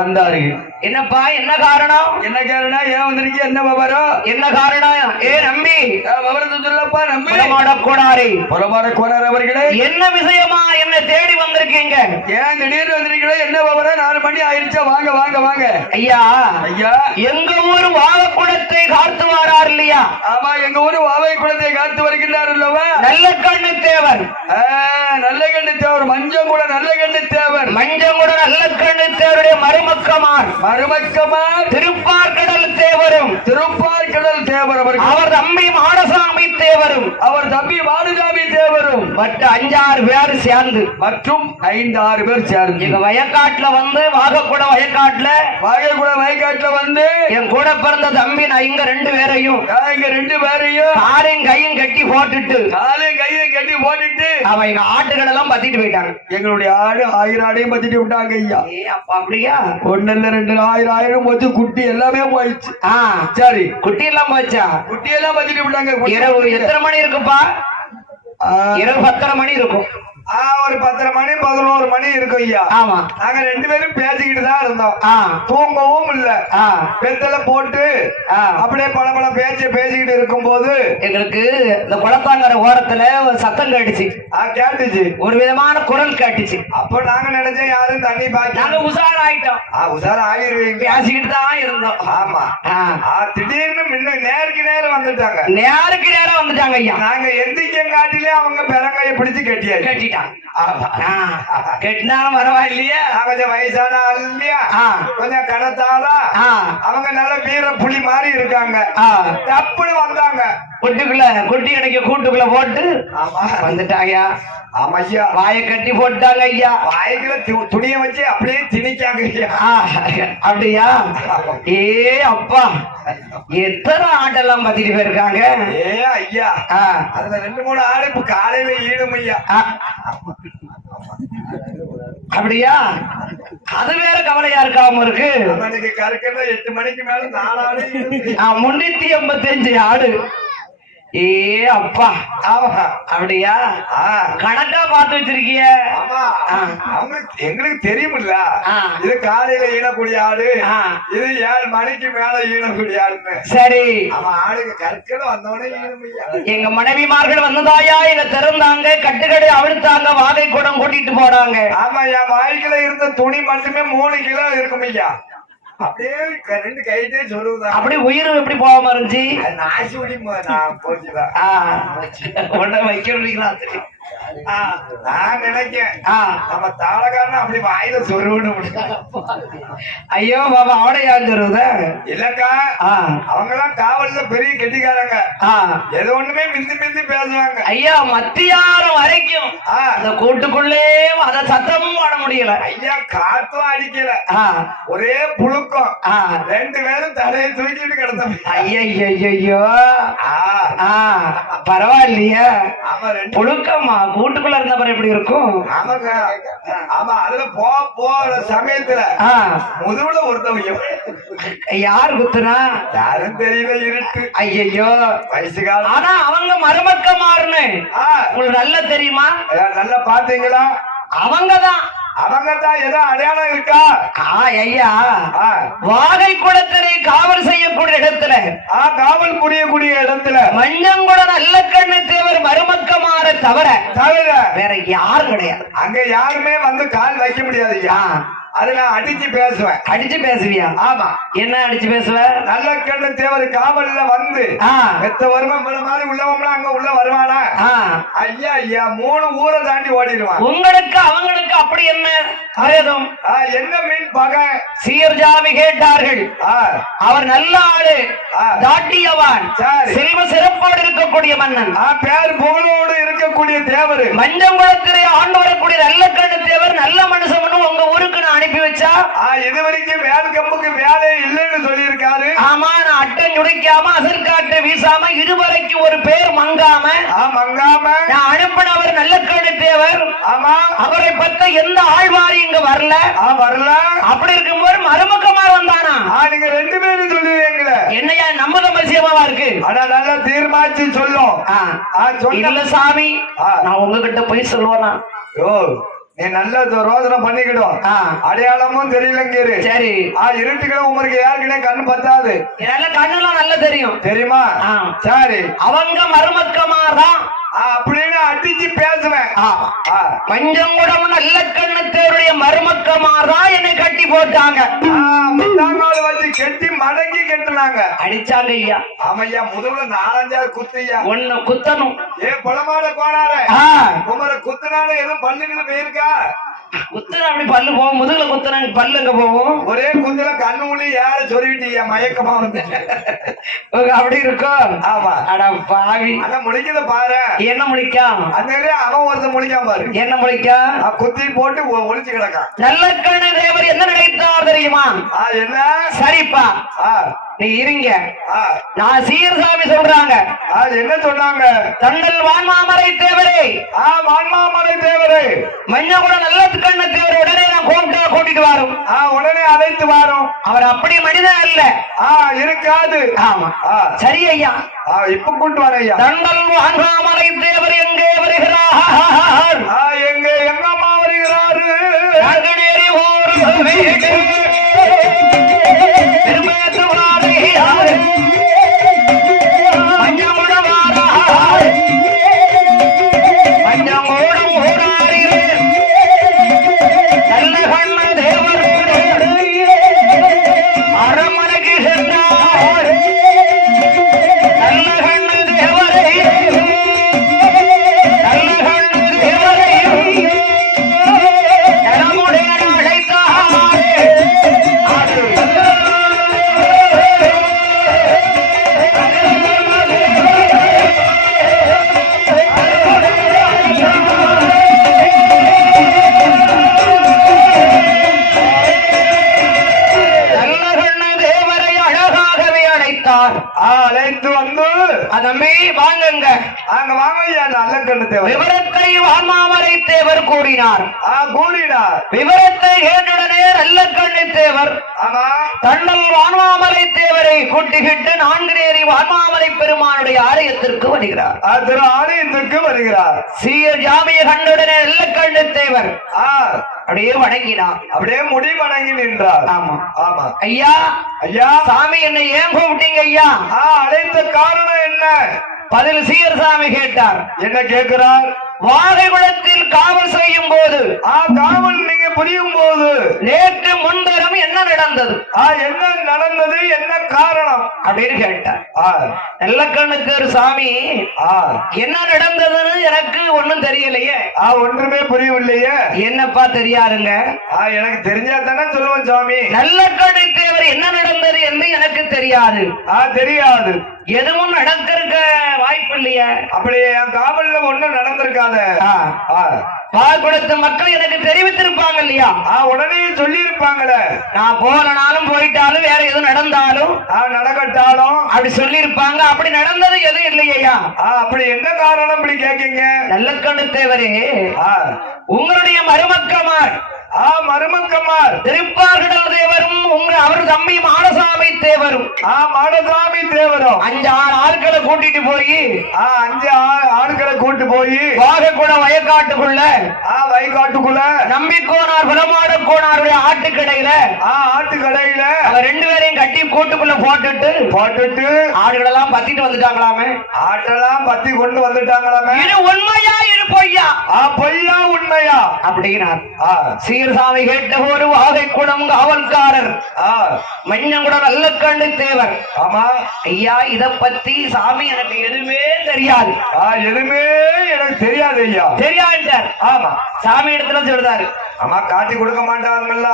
வந்தார்கள். என்னப்பா, என்ன காரணம்? என்ன காரணம்? ஏன் வந்திருக்கீங்க? என்ன விவரம்? என்ன காரணம்? ஏ நம்பி, விவரத்தை சொல்லப்பா. நம்பி பலமாட கோணாரை, பலமாட கோணார் அவர்களே, என்ன விஷயமா என்ன தேடி வந்திருக்கீங்க? ஏன் திடீர்னு வந்திருக்கீங்களே? என்ன விவரம்? 4 மணி ஆயிடுச்சா? வாங்க வாங்க வாங்க. ஐயா, ஐயா, எங்க ஊர் வாகக்குளத்தை காத்து வாரார் இல்லையா? ஆமா, எங்க ஊரு வாவை குளத்தை காத்து வருகின்றார் அல்லவா? நல்ல கண்ணு தேவர். நல்ல கண்ணு தேவர், மஞ்சம் கூட நல்ல கண்ணு தேவர், மஞ்சம் கூட நல்ல கண்ணு தேவருடைய மருமக்கமார் திருப்பார்கடல் தேவரும், திருப்பார்கடல் தேவர் அவர் தம்பி மாடசாமி தேவரும், அவர் தம்பி மாடசாமி தேவரும் மற்ற 5-6 பேர் சேர்ந்து, மற்றும் 5-6 பேர் சேர்ந்து எங்க வயக்காட்டுல வந்து, வாகக்குட வயக்காட்டுல வந்து என் கூட பிறந்த தம்பி நான் இங்க 2 பேரையும் காலையும் கையும் கட்டி போட்டுட்டு அவங்க ஆட்டுகள் எல்லாம் பத்திட்டு போயிட்டாங்க. எங்களுடைய ஆடு 1000 ஆடையும் பத்திட்டு விட்டாங்க ஐயா. அப்படியா? 1 இல்ல 2 1000 போச்சு. குட்டி எல்லாமே போயிடுச்சு. சரி, குட்டி எல்லாம் போச்சா? குட்டி எல்லாம் பத்திட்டு விட்டாங்க. இரவு எத்தனை மணி இருக்குப்பா? இரவு 10:30 மணி இருக்கும். ஒரு 10:30 மணி 11 மணி இருக்கும் ஐயா. ஆமா, நாங்க 2 பேரும் பேசிக்கிட்டு தான் இருந்தோம். தூங்கவும் இல்ல. பெத்தல போட்டு அப்படியே பல பேசிக்கிட்டு இருக்கும் போது எங்களுக்கு இந்த குளத்தாங்கர ஓரத்துல ஒரு சத்தம் கேட்டுச்சு. ஒரு விதமான குரல் கேட்டுச்சு. அப்ப நாங்க நினைச்சோம் யாரும் தண்ணி பாக்கி, நாங்க உசார் ஆயிட்டோம். உசார் ஆகிருவீங்க. பேசிக்கிட்டு தான் இருந்தோம். ஆமா, திடீர்னு முன்ன நேருக்கு நேரம் வந்துட்டாங்க. நேருக்கு நேரம் வந்துட்டாங்க ஐயா. நாங்க எந்திரிக்க காட்டிலே அவங்க பெரங்கையை பிடிச்சு கட்டிட்டாங்க. கெட்டினாலும் பரவாயில்லையா? கொஞ்சம் வயசான ஆள் இல்லையா, கொஞ்சம் கணத்தாளா, அவங்க நல்ல வீர புலி மாதிரி இருக்காங்க. தப்புன்னு வந்தாங்க. குட்டி கிடைக்க கூட்டுக்குள்ள போட்டு வந்துட்டாங்க. ஆமாய்யா, வாயை கட்டி போட்டாங்க ஐயா. வாய்க்குள்ள துணிய வச்சு அப்படியே திணிக்காங்க ஐயா. அப்படியா? ஏ அப்பா, எத்தனை ஆட்டெல்லாம் பத்திட்டு போயிருக்காங்க. ஏ ஐயா, அதுல 2-3 ஆடு இப்ப காலையில ஈடும் ஐயா. அப்படியா? அது வேற கவலையா இருக்காம இருக்கு. கருக்கல 8 மணிக்கு மேல 4 ஆடு, 385 ஆடு. ஏ அப்பா, அப்படியா? கணக்கா பார்த்து வச்சிருக்கிய? எங்களுக்கு தெரியுமில்ல, இது காலையில ஈனக்கூடிய ஆடு, இது 7 மணிக்கு மேல ஈனக்கூடிய ஆடுன்னு. சரி, அவன் ஆளுக்கு கற்களை வந்தவனே ஈனமையா. எங்க மனைவிமார்கள் வந்ததாயா? எங்க திறந்தாங்க, கட்டுக்கடை அவிழ்த்தாங்க, வாகை குடம் கூட்டிட்டு போனாங்க. ஆமா, என் வாய்க்குள்ள இருந்த துணி மட்டுமே 3 கிலோ இருக்கும் ஐயா. அப்படியே 2 கைட்டே சொல்லுவதா. அப்படி உயிர் எப்படி போகாம இருந்துச்சு? நாசி ஒளி போச்சுதான். வைக்கிறீங்களா? நான் நினைக்கேன் நம்ம தாளக்காரன் அப்படி வாயில சொல்லுவணும். ஐயோ பாபா, அவனை யார் சொல்லுவத? இல்லக்கா, அவங்க எல்லாம் காவல்ல பெரிய கெட்டிக்காரங்க. எது ஒண்ணுமே மிந்தி பேசுவாங்க ஐயா. மத்தியானம் வரைக்கும் அந்த கூட்டுக்குள்ளே அத சத்தமும் பாட முடியல ஐயா. காத்தும் அடிக்கல, ஒரே புழுக்கம். 2 பேரும் தலையை தூக்கிட்டு கிடந்தாங்க. ஐயோ, பரவாயில்லையா? புழுக்கமா? வீட்டுக்குள்ள இருந்தவரை எப்படி இருக்கும்? ஆமாங்க. ஆமா, அதுல போற சமயத்துல முதுகுல ஒருத்தவங்க யார் குத்துனா யாரும் தெரியல, இருட்டு. ஐயோ வயசுகாலம். ஆனா அவங்க மருமக்கமாருன்னு உங்களுக்கு நல்லா தெரியுமா? நல்லா பாத்தீங்களா? அவங்கதான் ஏதோ அடையாளம் இருக்கா? ஐயா, வாகை குளத்தினை காவல் செய்யக்கூடிய இடத்துல, காவல் புரியக்கூடிய இடத்துல மஞ்சங்குட நல்ல கண்ணு தேவர் மருமக்கமாற தவிர வேற யாரும் கிடையாது. அங்க யாருமே வந்து கால் வைக்க முடியாது. அது நான் அடிச்சு பேசுவேன். அடிச்சு பேசுவியா? ஆமா. என்ன அடிச்சு பேசுவ? நல்ல கண்ணு தேவர் காவல்ல வந்து எத்த வருமா மாதிரி உள்ளவங்களா அங்க உள்ள வருவானா? ஐயா ஐயா 3 ஊரை தாண்டி ஓடிடுவான். உங்களுக்கு அவங்களுக்கு அப்படி என்ன அரேதம்? என்ன மீன் பகை? சீர்ஜாமி கேட்டார்கள். அவர் நல்ல ஆளு, தாட்டியவான், செல்வ சிறப்போடு இருக்கக்கூடிய மன்னன், பேர் புகழோடு இருக்கக்கூடிய தேவர், மஞ்சங்குளத்திலே ஆண்டு வரக்கூடிய நல்ல கண்ணு தேவர் நல்ல மனுஷன் உங்க ஊருக்கு நான் அனுப்பி வச்சா இது வரைக்கும் வேல் கம்புக்கு வேலை இல்லைன்னு சொல்லி இருக்காரு. ஆமா, நான் அட்டை நுடைக்காம அசல் காட்டை வீசாம இதுவரைக்கும் ஒரு பேர் மங்காம நான் அனுப்பினவர் நல்ல கண்ணு தேவர். ஆமா, அவரை பத்த எந்த ஆழ்வாரி இங்க வரல. அப்படி இருக்கும்போது மருமக்கமார் வந்தானா? நீங்க 2 பேரும் சொல்லுவீங்களே, என்னையா நம்பத மசியமாவா இருக்கு? ஆனா நல்லா தீர்மானிச்சு சொல்லும். இல்ல சாமி, நான் உங்ககிட்ட போய் சொல்லுவேனா? நீ நல்ல ரோதனை பண்ணிக்கிடும். அடையாளமும் தெரியலங்கிரு. சரி, இருட்டுக்கிடும் உங்களுக்கு யாருக்குனே கண்ணு பத்தாது. கண்ணெல்லாம் நல்லா தெரியும். தெரியுமா? சரி, அவங்க மருமக்கமாதான் அப்படின்னு அடிச்சு பேசுவேன். மஞ்சங்குடம் நல்ல கண்ணு தேவருடைய மருமக்கமாதான் என்னை கட்டி போட்டாங்க. முத்தாங்கால் வச்சு கட்டி மடங்கி கட்டுனாங்க, அடிச்சாங்க. ஐயா, ஆமையா, முதல்ல 4-5 குத்தியா ஒண்ணு குத்தணும். குளமாட கோணார உங்களை குத்துனால எதுவும் பல்லுக்கு போயிருக்கா? குத்துனா அப்படி பல்லு போவோம், முதுகுல குத்துனா பல்லுங்க போவோம். ஒரே குத்துல கண்ணு மொழி யார சொல்லிட்டீங்க, மயக்கமா வந்து அப்படி இருக்கும். ஆமா. அட பாவி, ஆனா முடிக்கத பாரு. என்ன முடிக்காம? அந்த அவன் ஒருத்தன் முடிக்காம பாரு. என்ன முடிக்கா? குத்தி போட்டு ஒளிச்சு கிடக்கான். நல்ல கண்ணு தேவர் என்ன நினைத்தார் தெரியுமா? என்ன? சரிப்பா, நீ இருங்க, நான் சீர்சாமி சொல்றாங்க. என்ன சொன்னாங்க? தங்கள் வான்மாமரை தேவரே, வான்மாமரை தேவரே, மஞ்சள் கூட நல்ல கண்ணு தேவர் உடனே நான் கூட்டிட்டு வரும். உடனே அழைத்து வரும். அவர் அப்படி மனிதன் அல்ல. இருக்காது. ஆமா, சரி ஐயா, இப்ப கூட்டு வர ஐயா. தங்கள் வான்மாமரை தேவர் எங்கே வருகிறார்? எங்க அம்மா வருகிறாரு? நாங்கநேரி ஊர் வீடு அழைத்து வந்து அதமே வாங்குங்க. அங்க வாங்க ஐயா. நல்ல கண்ணு தேவர் விவரத்தை வான்மாமரை தேவர் கூறினார். விவரத்தை கேட்டுடனே நல்ல கண்ணு தேவர் தன்னல் வான்மாமரை தேவரை கூட்டிக்கிட்டு நான்குநேரி வான்மாமரை பெருமானுடைய ஆலயத்திற்கு வருகிறார். ஆலயத்திற்கு வருகிறார். சீர் ஜாமிய கண்டுடனே நல்ல கண்ணு தேவர் அப்படியே வணங்கினார். அப்படியே முடி வணங்கி நின்றார். ஆமா ஆமா. ஐயா ஐயா, சாமி என்னை ஏன் கூப்பிட்டீங்க ஐயா? அழைத்த காரணம் என்ன? பதில் சீர் சாமி கேட்டார். என்ன கேட்கிறார்? வாகை குளத்தில் காவல் செய்யும் போது, காவல் நீங்க புரியும் போது நேற்று முன்தரம் என்ன நடந்தது? என்ன நடந்தது, என்ன காரணம் அப்படின்னு கேட்டார். நல்ல கண்ணுக்கு ஒரு சாமி, என்ன நடந்ததுன்னு எனக்கு ஒண்ணும் தெரியலையே. ஒன்றுமே புரியவில்லையே. என்னப்பா தெரியாதுங்க? எனக்கு தெரிஞ்சா தானே சொல்லுவேன் சாமி. நல்ல கண்ணு தேவர் என்ன நடந்தது என்று எனக்கு தெரியாது. தெரியாது. எதுவும் நடக்க வாய்ப்பு இல்லையா? அப்படி என் காவல்ல ஒண்ணும் நடந்திருக்காத. பால் கொடுத்த மக்கள் எனக்கு தெரிவித்திருப்பாங்க இல்லையா? உடனே சொல்லி இருப்பாங்களே. நான் போனாலும் போயிட்டாலும் வேற எதுவும் நடந்தாலும் நடக்கட்டாலும் அப்படி சொல்லி இருப்பாங்க. அப்படி நடந்தது எதுவும் இல்லையா? அப்படி என்ன காரணம் இப்படி கேக்கீங்க? நல்லக்கண்ணு தேவரே, உங்களுடைய மருமக்கமார் மருமக்கமார் திருப்பார்கடல் தேவரும் அவர் தம்பி மாடசாமி தேவரும் மாடசாமி தேவரும் 5-6 ஆட்களை கூட்டிட்டு போய் 5 ஆட்களை கூட்டு போய் வாகக்குள வயக்காட்டுக்குள்ள வயக்காட்டுக்குள்ள நம்பிக்கோனார் புலமாட கோனாருடைய ஆட்டுக்கடையில அவர் 2 பேரையும் கட்டி கூட்டுக்குள்ள போட்டுட்டு ஆடுகளெல்லாம் பத்திட்டு வந்துட்டாங்களாமே. ஆட்டெல்லாம் பத்தி கொண்டு வந்துட்டாங்களாமே. இது உண்மையா இது பொய்யா? பொய்யா உண்மையா அப்படின்னார். சீர்சாமி கேட்ட ஒரு வாகைக்குளம் காவல்காரர் மஞ்சங்குடம் நல்லக்கண்ணு தேவர். ஆமா ஐயா, இத பத்தி சாமி எனக்கு எதுவுமே தெரியாது. எதுவுமே எனக்கு தெரியாது ஐயா. தெரியாதுட்டார். ஆமா, சாமி இடத்துல சொல்றாரு. ஆமா, காட்டி கொடுக்க மாட்டாங்கல்ல.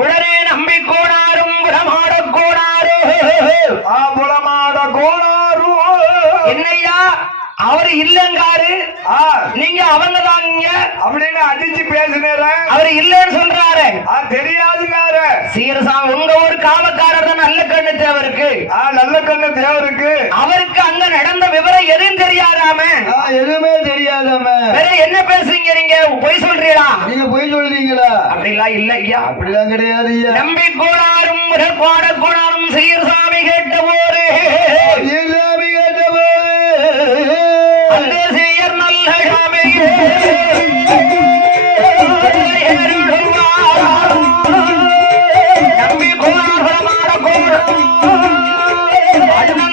உடனே நம்பி கோணாரும் புலமாட கோணாரு புலமாட கோணாரு என்னையா அவரு இல்லங்காரு, நீங்க அவங்க தாங்க அப்படின்னு அடிச்சு பேசுனார. அவரு இல்லன்னு சொல்றாரு. தெரியாதுங்காரு. சீரசாமி உங்க ஒரு காவல்காரர் தான் நல்லக்கண்ணு தேவருக்கு. நல்லக்கண்ணு தேவருக்கு அவருக்கு அங்க நடந்த விவரம் எதுவும் தெரியாதாம. எதுவுமே தெரியாதாம. வேற என்ன பேசுறீங்க? நீங்க பொய் சொல்றீங்களா? நீங்க பொய் சொல்றீங்களா? அப்படிலாம் இல்ல ஐயா. அப்படிலாம் கிடையாது ஐயா. நம்பி கோணாரும் பாட கோணாரும் சீரசாமி கேட்ட போரு அந்த சீயர் நல்ல சாமியே நம்பி கோணார் மாட கோணம்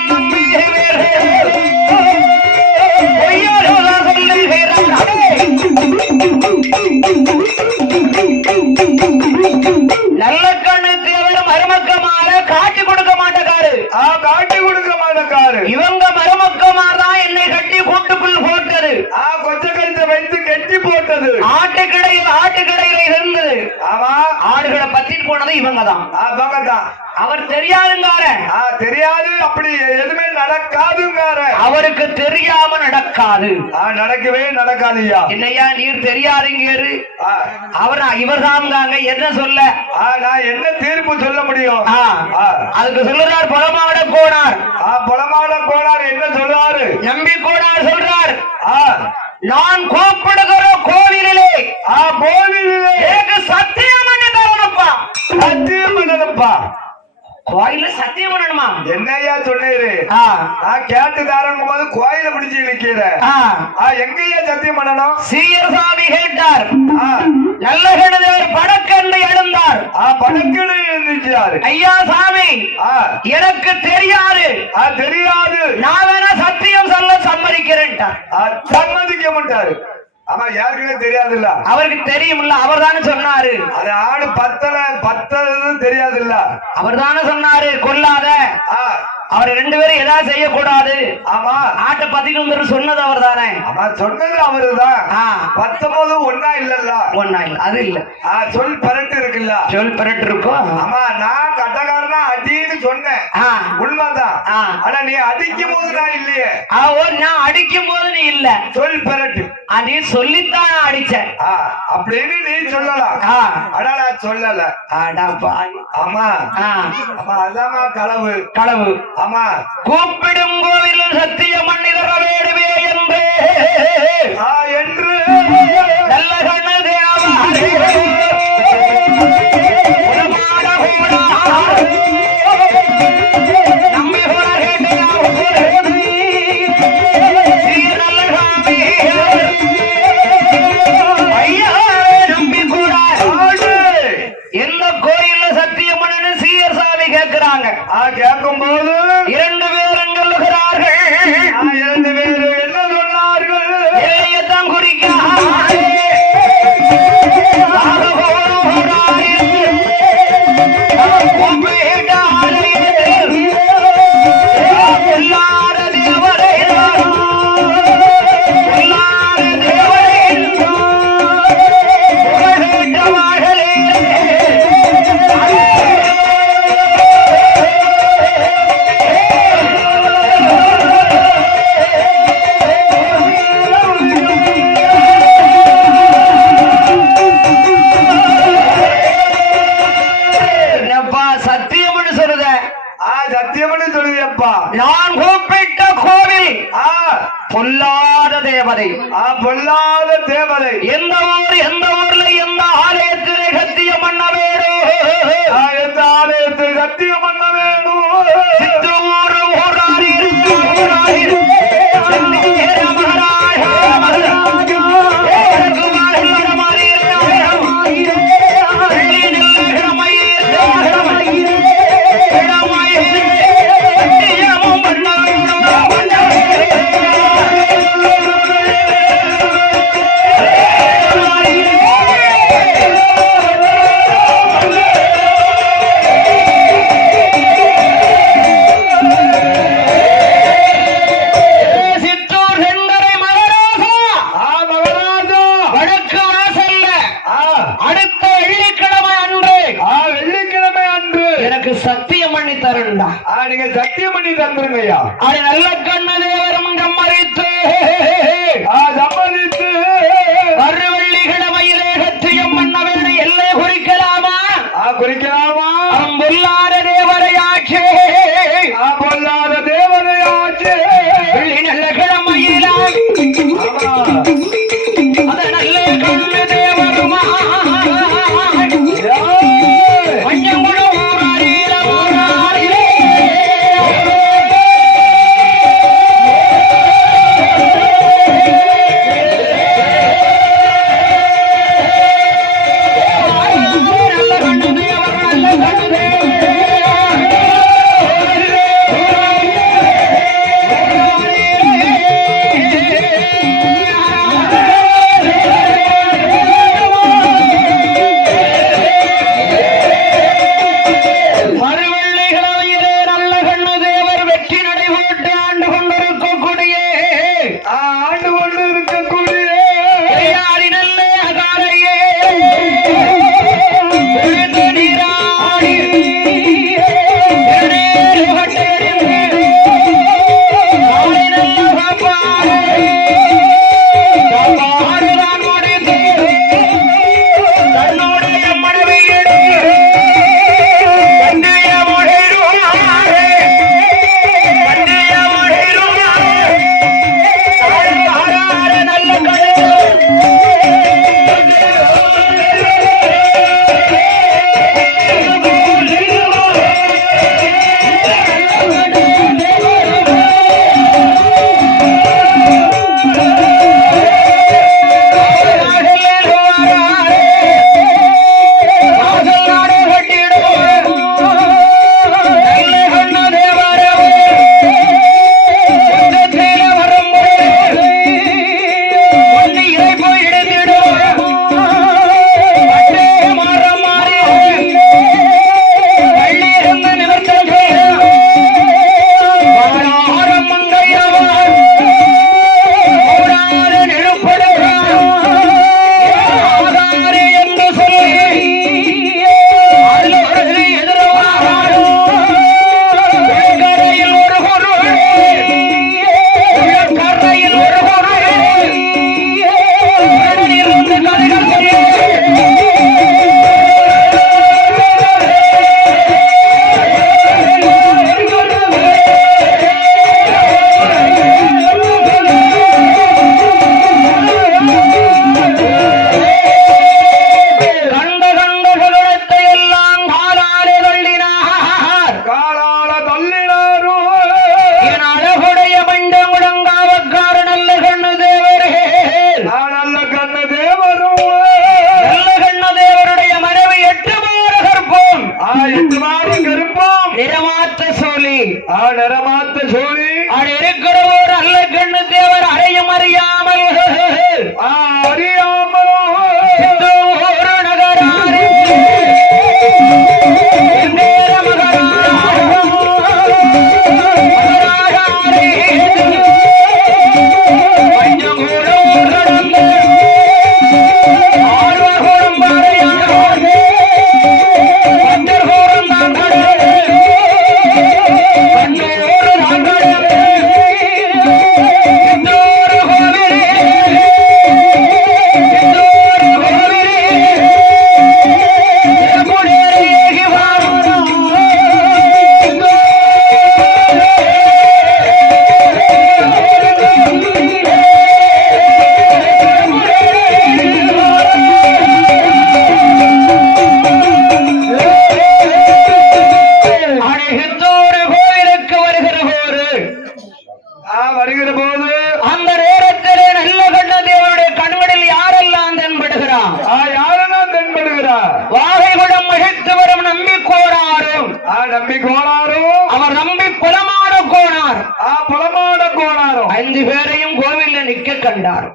நம்பி நல்ல கண்ணு தேவர் மருமக்கமான காட்டி கொடுக்க மாட்டேக்காரு. காட்டி கொடுக்க மாட்டேக்காரு. இவங்க மருமக்கமாதான் என்னை கட்டி கூட்டுக்குள் போட்டது. கொச்ச கழுத்தை வைத்து கட்டி போட்டது. ஆட்டுக்கடையில இருந்தது. ஆமா, ஆடுகளை பத்திட்டு போனது இவங்க தான். அவர் தெரியாதுங்கார. தெரியாது, அப்படி எதுவுமே நடக்காதுங்கார. அவருக்கு தெரியாம நடக்காது. நடக்கவே நடக்காது ஐயா. என்னையா நீர் தெரியாதுங்காரு. இவர் தான் என்ன சொல்ல? நான் என்ன தீர்ப்பு சொல்ல முடியும்? அதுக்கு சொல்லுறார் புலமாட கோணார். புலமாட கோணார் என்ன சொல்றாரு? நம்பி கோணார் சொல்றார், நான் கூப்பிடுகிற கோவிலிலே சத்தியம் பண்ண தரணுப்பா. சத்தியம் பண்ணணுப்பா. கோயில சத்தியம் பண்ணணுமா? என்னையா சொன்னீரு? கேட்டு தாரங்க போது கோயில பிடிச்சு நிக்கிற. எங்கய்யா சத்தியம் பண்ணணும்? சீயர்சாமி கேட்டார். நல்ல கணவர் படக்கண்டு எழுந்தார். படக்கண்டு எழுந்திருச்சாரு. ஐயா சாமி, எனக்கு தெரியாது. தெரியாது, நான் வேணா சத்தியம் சொல்ல சம்மதிக்கிறேன். சம்மதிக்க மாட்டாரு. ஆமா, யாருக்குமே தெரியாதுல்ல. அவருக்கு தெரியும்ல, அவர் தானே சொன்னாரு. அது ஆடு பத்தது தெரியாதுல்ல, அவர் தானே சொன்னாரு கொல்லாத. அவர் 2 பேரும் ஏதாவது செய்யக்கூடாது. ஆமா, ஆட்டை பத்திட்டு சொன்னது அவர் தானே. ஆமா, சொன்னது அவருதான். 19 ஒன்னா இல்லல்ல. ஒன்னா இல்ல, அது இல்ல. சொல் பரட்டு இருக்குல்ல, சொல் பரட்டு இருக்கும். ஆமா, நான் கட்டக்காரனா அடின்னு சொன்னேன், உண்மைதான். ஆனா நீ அடிக்கும் போது நான் இல்லையே. நான் அடிக்கும் போது நீ இல்ல, சொல் பரட்டு. நீ சொல்லித்தான் அடிச்ச அப்படின்னு நீ சொல்லலாம். ஆனா நான் சொல்லல. ஆமா, அதான் களவு. களவு. ஆமா, கூப்பிடும் கோவில் சத்தியம் பண்ணி தர வேண்டுமே என்று நல்ல கண்ணு நம்பி ஐயா நம்பி கூட எந்த கோயில்ல சத்தியம் பண்ணு சீயர்சாமி கேட்கிறாங்க. கேட்கும் போது 2 பேரும் சொல்லுகிறார்கள். 2 பேரும் என்ன சொன்னார்கள்? தேவதை பொல்லாத தேவதை எந்த ஊர்ல எந்த ஆலயத்திலே சத்தியம் பண்ண வேணும் எந்த ஆலயத்தில் சத்தியம் பண்ண வேணும் சத்தியம் பண்ணி தரண்டா நீங்க சத்தியம் பண்ணி தந்துருங்கய்யா அது நல்ல கண்ணு தேவரும் சம்மதித்து சம்மதித்து அறுவள்ளிக்கிழமையிலே சத்தியம் பண்ண வேணும் எல்லை குறிக்கலாமா குறிக்கலாமா பொல்லாத தேவரையாச்சு பொல்லாத தேவரையாச்சு நல்ல கிழமையிலா அது நல்ல கண்ணு தேவருமா கண்டார்.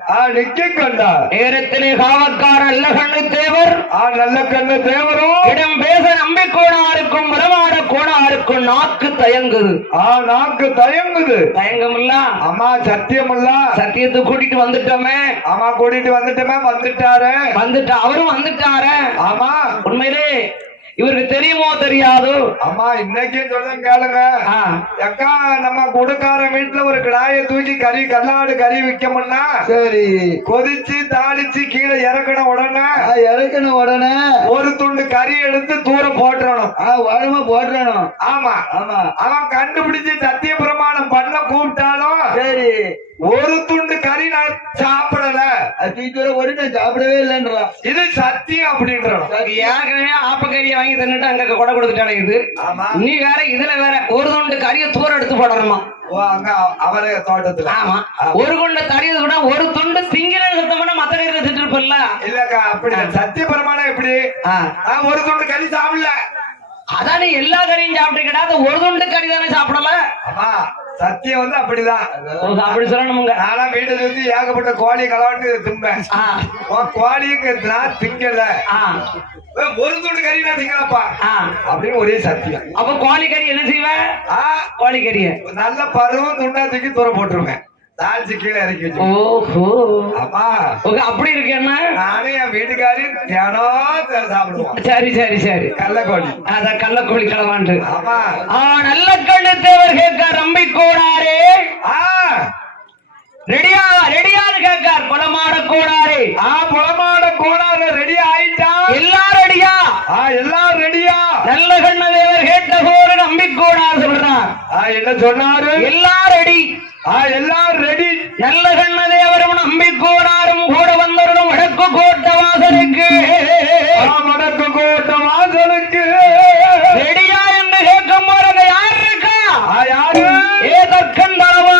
நேரத்திலே காவக்கார நல்ல கண்ணு தேவர் நல்ல கண்ணு தேவரும் இடம் பேச நம்பிக்கோணாருக்கும் வரமாட கோணாருக்கும் நாக்கு தயங்குது. நாக்கு தயங்குது. தயங்கமில்ல அம்மா சத்தியமில்ல. சத்தியத்தை கூட்டிட்டு வந்துட்டோமே. ஆமா கூட்டிட்டு வந்துட்டோமே. அவரும் வந்துட்டாரு. ஆமா உண்மையிலே இவருக்கு தெரியுமோ தெரியாது. அம்மா இன்னைக்கு சொல்றேன் கேளுங்க. அக்கா நம்ம கொடுக்கார வீட்டுல ஒரு கிடாய தூக்கி கல்லாடு கறி விற்கமுன்னா சரி கொதிச்சு தாளிச்சு கீழே இறக்கணும் உடனே ஒரு துண்டு கறி எடுத்து தூரம் போட்டுறணும். போட்டுறணும். ஆமா ஆமா அவன் கண்டுபிடிச்சு சத்திய பிரமாணம் பண்ண கூப்பிட்டாலும் சரி ஒரு துண்டு கறி நான் சாப்பிடல சாப்பிடவே இல்லைன்றான். இது சத்தியம் அப்படின்றான். ஏற்கனவே ஆப்பக்கறியை வாங்கி தின்னுட்டு அங்க கொடை கொடுத்துட்டானே. இது நீ வேற இதுல வேற ஒரு துண்டு கறியை தூரம் எடுத்து போடணுமா அவரே தோட்டத்துல. ஆமா ஒரு கொண்ட கறியை கூட ஒரு துண்டு திங்கிற சுத்தமான மத்த கறி திட்டு இருப்பல்ல. இல்லக்கா அப்படி சத்திய பிரமாணம் எப்படி ஒரு துண்டு கறி சாப்பிடல. அதான் நீ எல்லா கறியும் சாப்பிட்டு கிடையாது. ஒரு துண்டு கறி தானே சாப்பிடல. சத்தியம் வந்து அப்படிதான். அப்படி சொல்லணுங்க. நானா வீட்டுல இருந்து ஏகப்பட்ட கோழி களவாண்டு திம்பேன். கோழிக்கு நான் திங்கல. ஒரு துண்டு கறி நான் திங்கலப்பா அப்படின்னு ஒரே சத்தியம். அப்ப கோழி கறி என்ன செய்வேன்? கோழி கறிய நல்ல பருவம் துண்டா தூக்கி தூரம் போட்டுருவேன். தாழ்ச்சி கீழே இறக்கி வச்சு. அப்படி இருக்கேன்னா நானே என் வீட்டுக்காரி தியானம் சாப்பிடுவோம். சரி சரி சரி. கள்ளக்கோழி. அதான் கள்ளக்கோழி களவாண்டு. ஆமா நல்ல கண்ணு தேவர் கேட்கார். நம்பிக்கோடாரே ரெடியா ரெடியான்னு கேட்கார். குளமாட கோடாரே குளமாட கோடாரு ரெடி ஆயிட்டா? எல்லாரும் ரெடியா? எல்லாரும் ரெடியா? நல்ல கண்ணு தேவர் கேட்ட போது நம்பிக்கோடார் சொல்றார். என்ன சொன்னாரு? எல்லாரும் ரெடி. எல்லாரும் ரெடி. நல்ல கண்ண தேவரும் நம்பிக்கோடாரும் கூட வந்தவரும் வடக்கு கோட்ட வாசலுக்கு ரெடியா என்று கேட்கும் போது யார் இருக்கா? யாரு? ஏதற்கண்டவா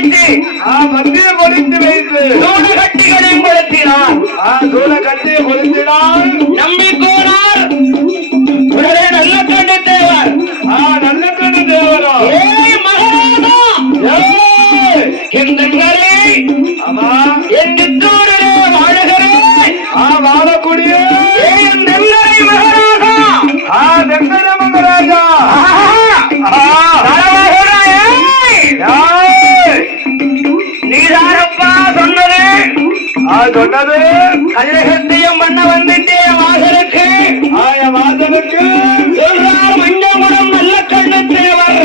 வைத்து மத்திய பொறித்து வைத்து தூண கட்டிகளையும் கொளுத்தினார். தூள கட்டியை கொளுத்தினார். நம்பிக்கோனார் உடனே நல்ல கண்டு தேவர் நல்ல கண்டு தேவரோ மகராஜா எங்களை என் நித்தூரிலே வாழுகிறேன் வாழக்கூடிய நெல்லை மகராஜா நெங்கர மகராஜா நீதாரப்பா சொன்னது சொன்னது கல்லகத்தையும் பண்ண வந்துட்டே வாசலுக்கு வாசலுக்கு சொல்றார் மஞ்சகுணம் நல்ல கண்ணு தேவர்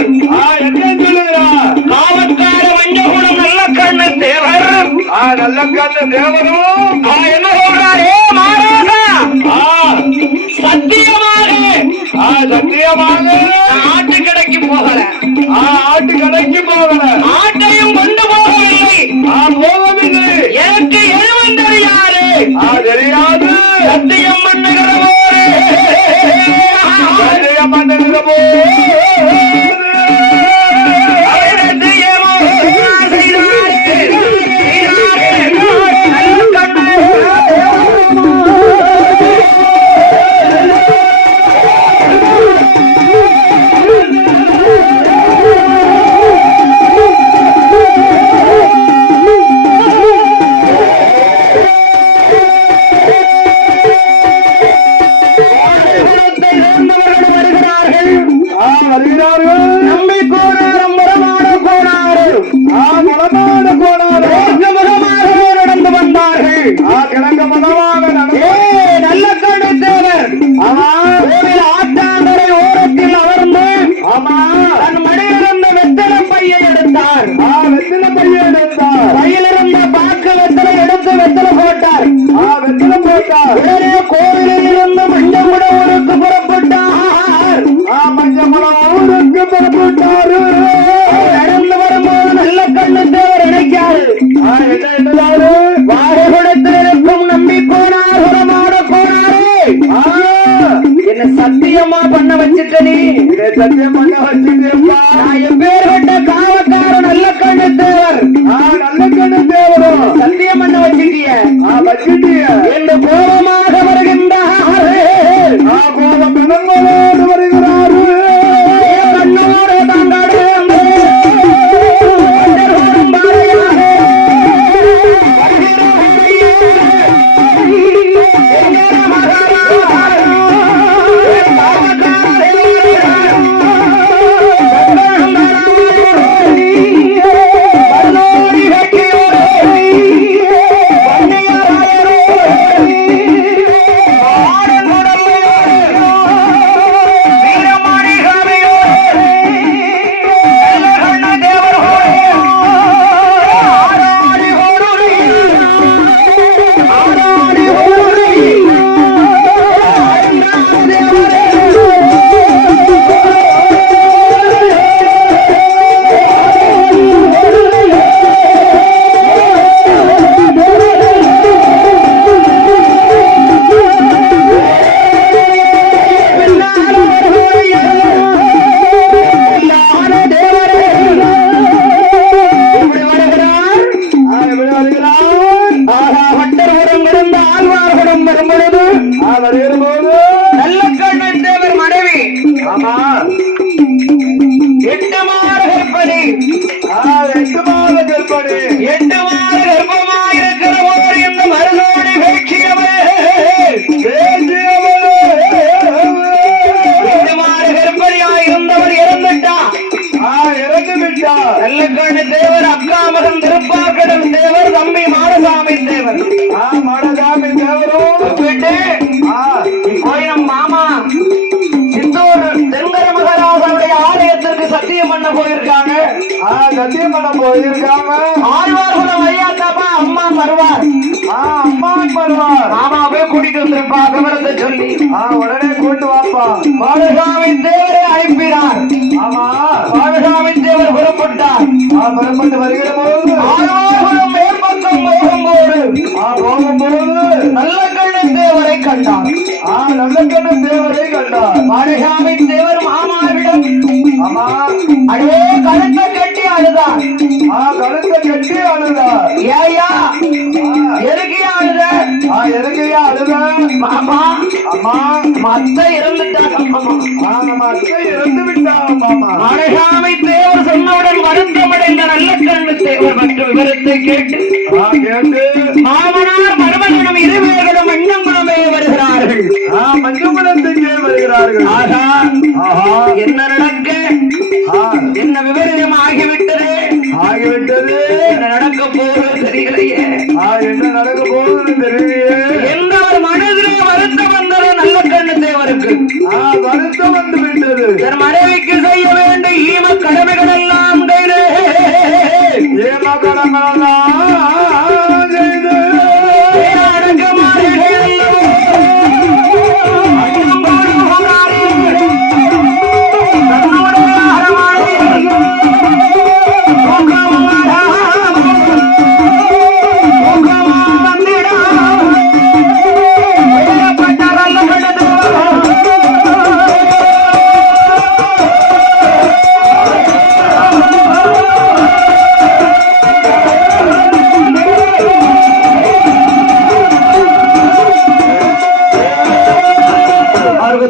என்ன சொல்லுகிறார்? காவற்கார மஞ்சகுணம் நல்ல கண்ணு தேவர் நல்ல கண்ணு தேவரும் என்ன சொல்றாரே மாறாதா சத்தியமாக சத்தியமாக ஆட்டு கடைக்கு போகல ஆட்டு கடைக்கு போகல ஆட்டையும் கொண்டு போகவில்லை போகவில்லை எனக்கு எழுவந்தது யாரு தெரியாது சத்தியம் பண்ணுகிற போது சத்தியம் பண்ணுகிற போது கோவிலில் இருந்து மஞ்சமுட ஊருக்கு புறப்பட்டார் நடந்து வரும்போது நல்ல கண்ணு தேவர் நினைக்காது வாழைகுடத்தில் இருக்கும் நம்பி போனார் உரமாட போனாரே என்ன சத்தியமா பண்ண வச்சுட்ட நீ சத்தியம் பண்ண வச்சுட்டேப்பா. நான் என் பேர் கொண்ட காவக்கார நல்ல கண்ணு தேவர் நல்ல கண்ணு தேவரும் சத்தியம் பண்ண வச்சுட்டிய வச்சுட்டிய என்று கோபமாக வருகின்றார் கோபம் கடன்போடு வருகிறாரு கண்ணோடு தாண்டாடு நல்ல கண்ணன் தேவர் மனைவி எட்டு மாத கற்பனை 8 மாத கற்பனை 8 மாத கர்ப்பமாயிருக்கிற போது இந்த மருதோடு பேச்சியவர் 8 மாத கற்பனையாயிருந்தவர் இறந்துட்டார் இறந்து விட்டார். நல்ல கண்ணு தேவர் அக்கா மகன் திருப்பாக்கடல் தேவர் தம்பி மாடசாமி தேவர் மாடசாமி தேவரும் விட்டு போய் நம் மாமா சித்தூர் தெங்கர மகராசனுடைய ஆலயத்திற்கு சத்தியம் பண்ண போயிருக்காங்க சத்தியம் பண்ண போயிருக்காங்க. ஆழ்வார்குளம் ஐயா தாப்பா அம்மா வருவார் அம்மா வருவார். மாமாவே கூட்டிட்டு வந்திருப்பா விவரத்தை சொல்லி உடனே கூட்டு வாப்பா. பாலசாமி தேவரை அனுப்பினார் ஆமா பாலசாமி தேவர் புறப்பட்டார் புறப்பட்டு வருகிற போது ஆழ்வார்குளம் மேற்பக்கம் போகும்போது நல்ல கண்ணன் தேவரை கண்டார் நல்ல கண்ணு தேவரை கண்டார். பாலசாமி தேவர் மாமாவிடம் ஆமா அடே கழுத்தை கட்டி அழுதா கழுத்தை கட்டி அழுதா ஏயா எதுக்கையா அழுத எதுக்கையா அழுத மாமா அம்மா மத்த இறந்துட்டாங்க நம்ம அத்தை இறந்து விட்டாங்க மாமா மலைசாமி தேவர் சொன்னவுடன் வருத்தமடைந்த நல்ல கண்ணு தேவர் மற்றும் விவரத்தை கேட்டு மாமனார் மருமகனும் இருவேர்களும் மஞ்சங்குளமே வருகிறார்கள் மஞ்சங்குளத்துக்கே வருகிறார்கள் என்ன நடக்க என்ன விவரம் ஆகிவிட்டது என்ன நடக்க போவது தெரியலையே என்ன நடக்க போகுது தெரியலையே எந்த ஒரு மனதிலே வருத்தம் வந்தது நல்ல கண்ணு தேவருக்கு வருத்தம் வந்து விட்டது தன் மனைவிக்கு செய்ய வேண்டிய ஈம கடமைகள் எல்லாம் கையிலே ஈம கடமைகளெல்லாம் செய்து அடக்கமாறுகள்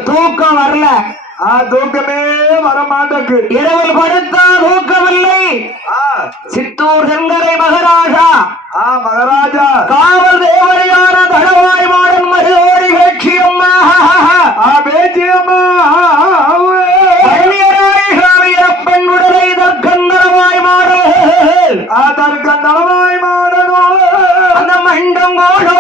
தூக்கம் வரல தூக்கமே வரமாட்டக்கு இரவில் படுத்தா தூக்கமில்லை சித்தூர் செங்கரை மகாராஜா மகாராஜா காவல் தேவரையான தளவாய் மாடன் மகிழோடி வேட்சியம்மா பேச்சியம்மா பெண் உடலை தற்கந்தரவாய் மாடல் தற்கந்தரவாய் மாடனோ அந்த மண்டங்கோடோ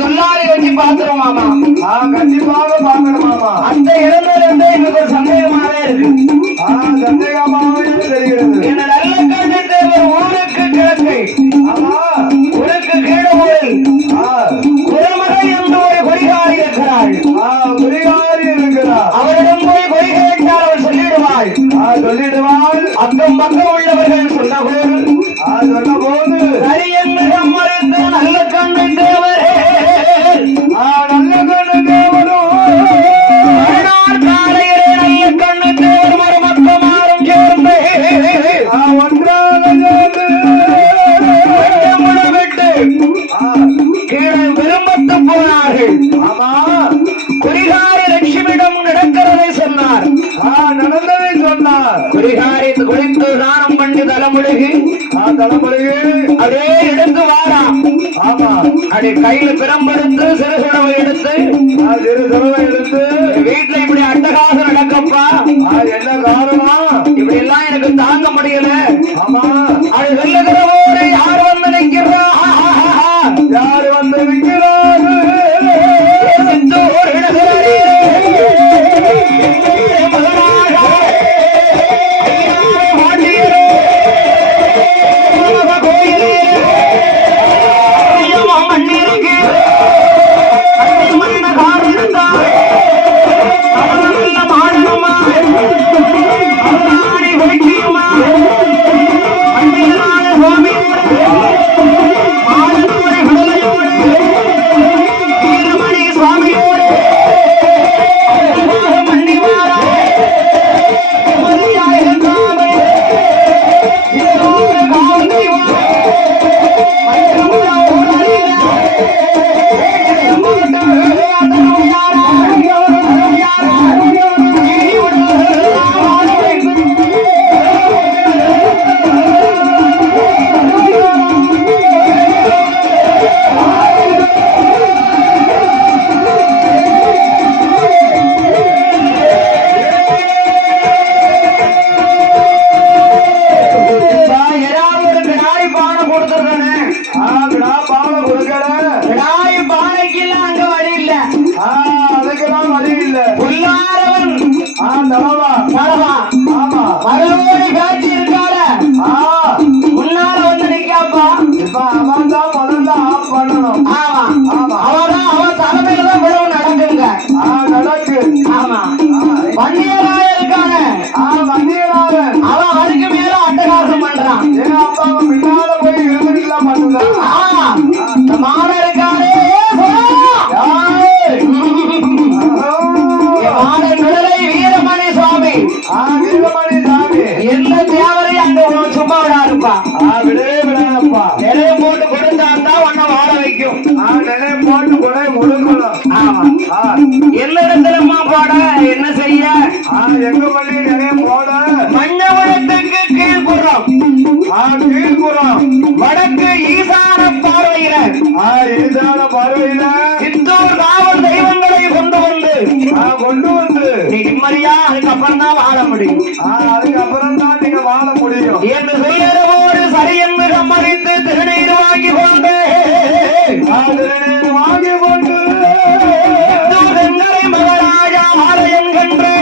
தொல்லாரி வச்சு பாத்துரும் மாமா கண்டிப்பாக பாக்கணும் மாமா அந்த இறந்தது எனக்கு ஒரு சந்தேகமாவே இருக்கு சந்தேகமாகவே தெரிகிறது என்ன நல்ல கண்ணு தேவர் ஊருக்கு கிழக்கை ஊருக்கு கீழே குரமகள் என்று ஒரு கொடிகாரி இருக்கிறாள் கொடிகாரி இருக்கிறார் அவரிடம் போய் கொடி கேட்டால் அவள் சொல்லிடுவாள் அக்கம் பக்கம் உள்ளவர்கள் சொன்ன போது சரி என்று சம்மதித்து நல்ல கண்ணு தேவரே நல்ல கண்ணு தேவரும் காலையிலே நல்ல கண்ணு தேவர் மருமக்கமாரும் சேர்ந்து ஒன்றாக விட்டு கீழே விரும்பத்து போனார்கள் குறிகாரி லட்சுமியிடம் நடக்கிறதை சொன்னார் நடந்ததை சொன்னார் குறிகாரி குளித்து தானம் பண்ணி தலைமுழுகி அதே எடுத்து வாரா அப்படி கையில பிரம்பெடுத்து சிறுசுடவை எடுத்து வீட்டுல இப்படி அட்டகாசம் நடக்கப்பா என்ன காரணம் இப்படி எல்லாம் எனக்கு தாங்க முடியல அது சொல்லுகிற போது யார் வந்து நிற்கிறா யார் வந்து நிற்கிறார் சுவாமி விடாய் பானைக்கெல்லாம் அங்க வழி இல்ல. அதுக்கெல்லாம் வழி இல்ல. உள்ளாரவன் தலவா தலவா ஆமா மகளோடு காட்சி இருக்கார முன்னால வந்து நிக்காப்பா. இப்ப அவன் தான் முதல்ல ஆஃப் பண்ணணும். ஆமா ஆமா அவதான் அவன் தலைமையில தான் விழவு நடக்குங்க. நடக்கு. ஆமா வன்னியராய இருக்கான வண்டியராயன் அவன் அதுக்கு மேல அட்டகாசம் பண்றான். ஏன் அப்பா அவன் பின்னால போய் இருந்துக்கலாம் பண்ணுதான். இந்த மாடன் இருக்காரே மாடன் விடலை வீரமணி சுவாமி. வீரமணி சாமி எந்த தேவரை அங்க சும்மா விடாருப்பா. விடவே விடாதப்பா. நிலைய போட்டு கொடுத்தாத்தான் உன்னை வாழ வைக்கும். நிலைய போட்டு கூட முழுங்கணும். ஆமா எந்த இடத்துலமா போட என்ன செய்ய எங்க பள்ளி நிறைய போட மஞ்சவளத்துக்கு கீழ்புறம் கீழ்புறம் வடக்கு ஈசான பார்வையில ஈசான பார்வையில சித்தூர் காவல் தெய்வங்களை கொண்டு வந்து நீ நிம்மதியா அதுக்கப்புறம் தான் வாழ முடியும். அதுக்கப்புறம் தான் நீங்க வாழ முடியும் என்று சொல்லுவோடு சரி என்று சம்மதித்து திருநீர் வாங்கி கொண்டு வாங்கி கொண்டு வெங்கரை மகராஜா ஆலயம் கன்று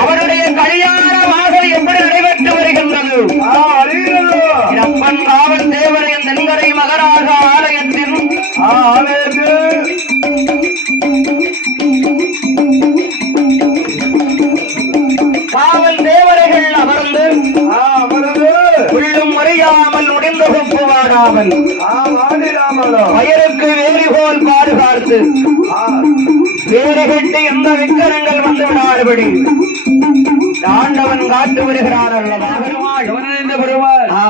அவருடைய கல்யாண வாசல் எப்படி நடைபெற்று வருகின்றது? அப்பன் காவல் தேவரையின் தென்கரை மகராக ஆலயத்தின் காவல் தேவரைகள் அமர்ந்து உள்ளும் அறியாமல் முடிந்த ஒப்புவாடாமல் வயருக்கு வேலிபோல் பாதுகாத்து வேறு கட்டி எந்த விக்கிரங்கள் வந்து விடாதபடி ஆண்டவன் காட்டு வருகிறார் அல்லவா?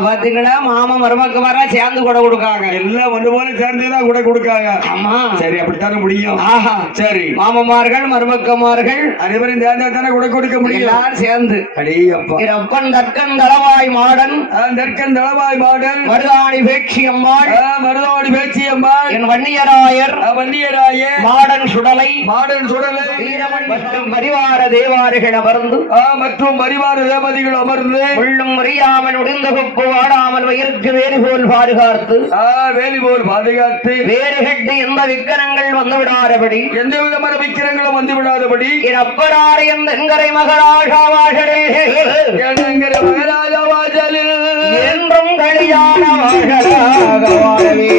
பாத்தீங்களா, மாமா மருமக்கு வர சேர்ந்து கூட கொடுக்காங்க. எல்லாம் ஒன்று போல சேர்ந்துதான் கூட கொடுக்காங்க. ஆமா சரி, அப்படித்தானே முடியும். ஆஹா சரி, மாமமார்கள் மருமக்கமார்கள் அனைவரும் சேர்ந்தா தானே கூட கொடுக்க முடியும். எல்லாரும் சேர்ந்து அப்பன் தற்கன் தளவாய் மாடன் தற்கன் தளவாய் மாடன் மருதாணி பேச்சியம்மாள் மருதாணி பேச்சியம்மாள் என் வன்னியராயர் மாடன் சுடலை மற்றும் பரிவார தேவாரிகள் அமர்ந்து மற்றும் பரிவார தேவதைகள் அமர்ந்து உள்ளும் அறியாமல் உடிந்த நெருப்பு வாடாமல் வயிற்கு வேலி போல் பாதுகாத்து வேலி போல் பாதுகாத்து வேறு கட்டி எந்த விக்கிரங்கள் வந்து விடாதபடி எந்த விதமான விக்கிரங்களும் வந்து விடாதபடி என் அப்பனார் என் தென்கரை மகராஜா வாசலே மகாராஜா வாசலில் என்றும் கலியான வாழலாக வாழவே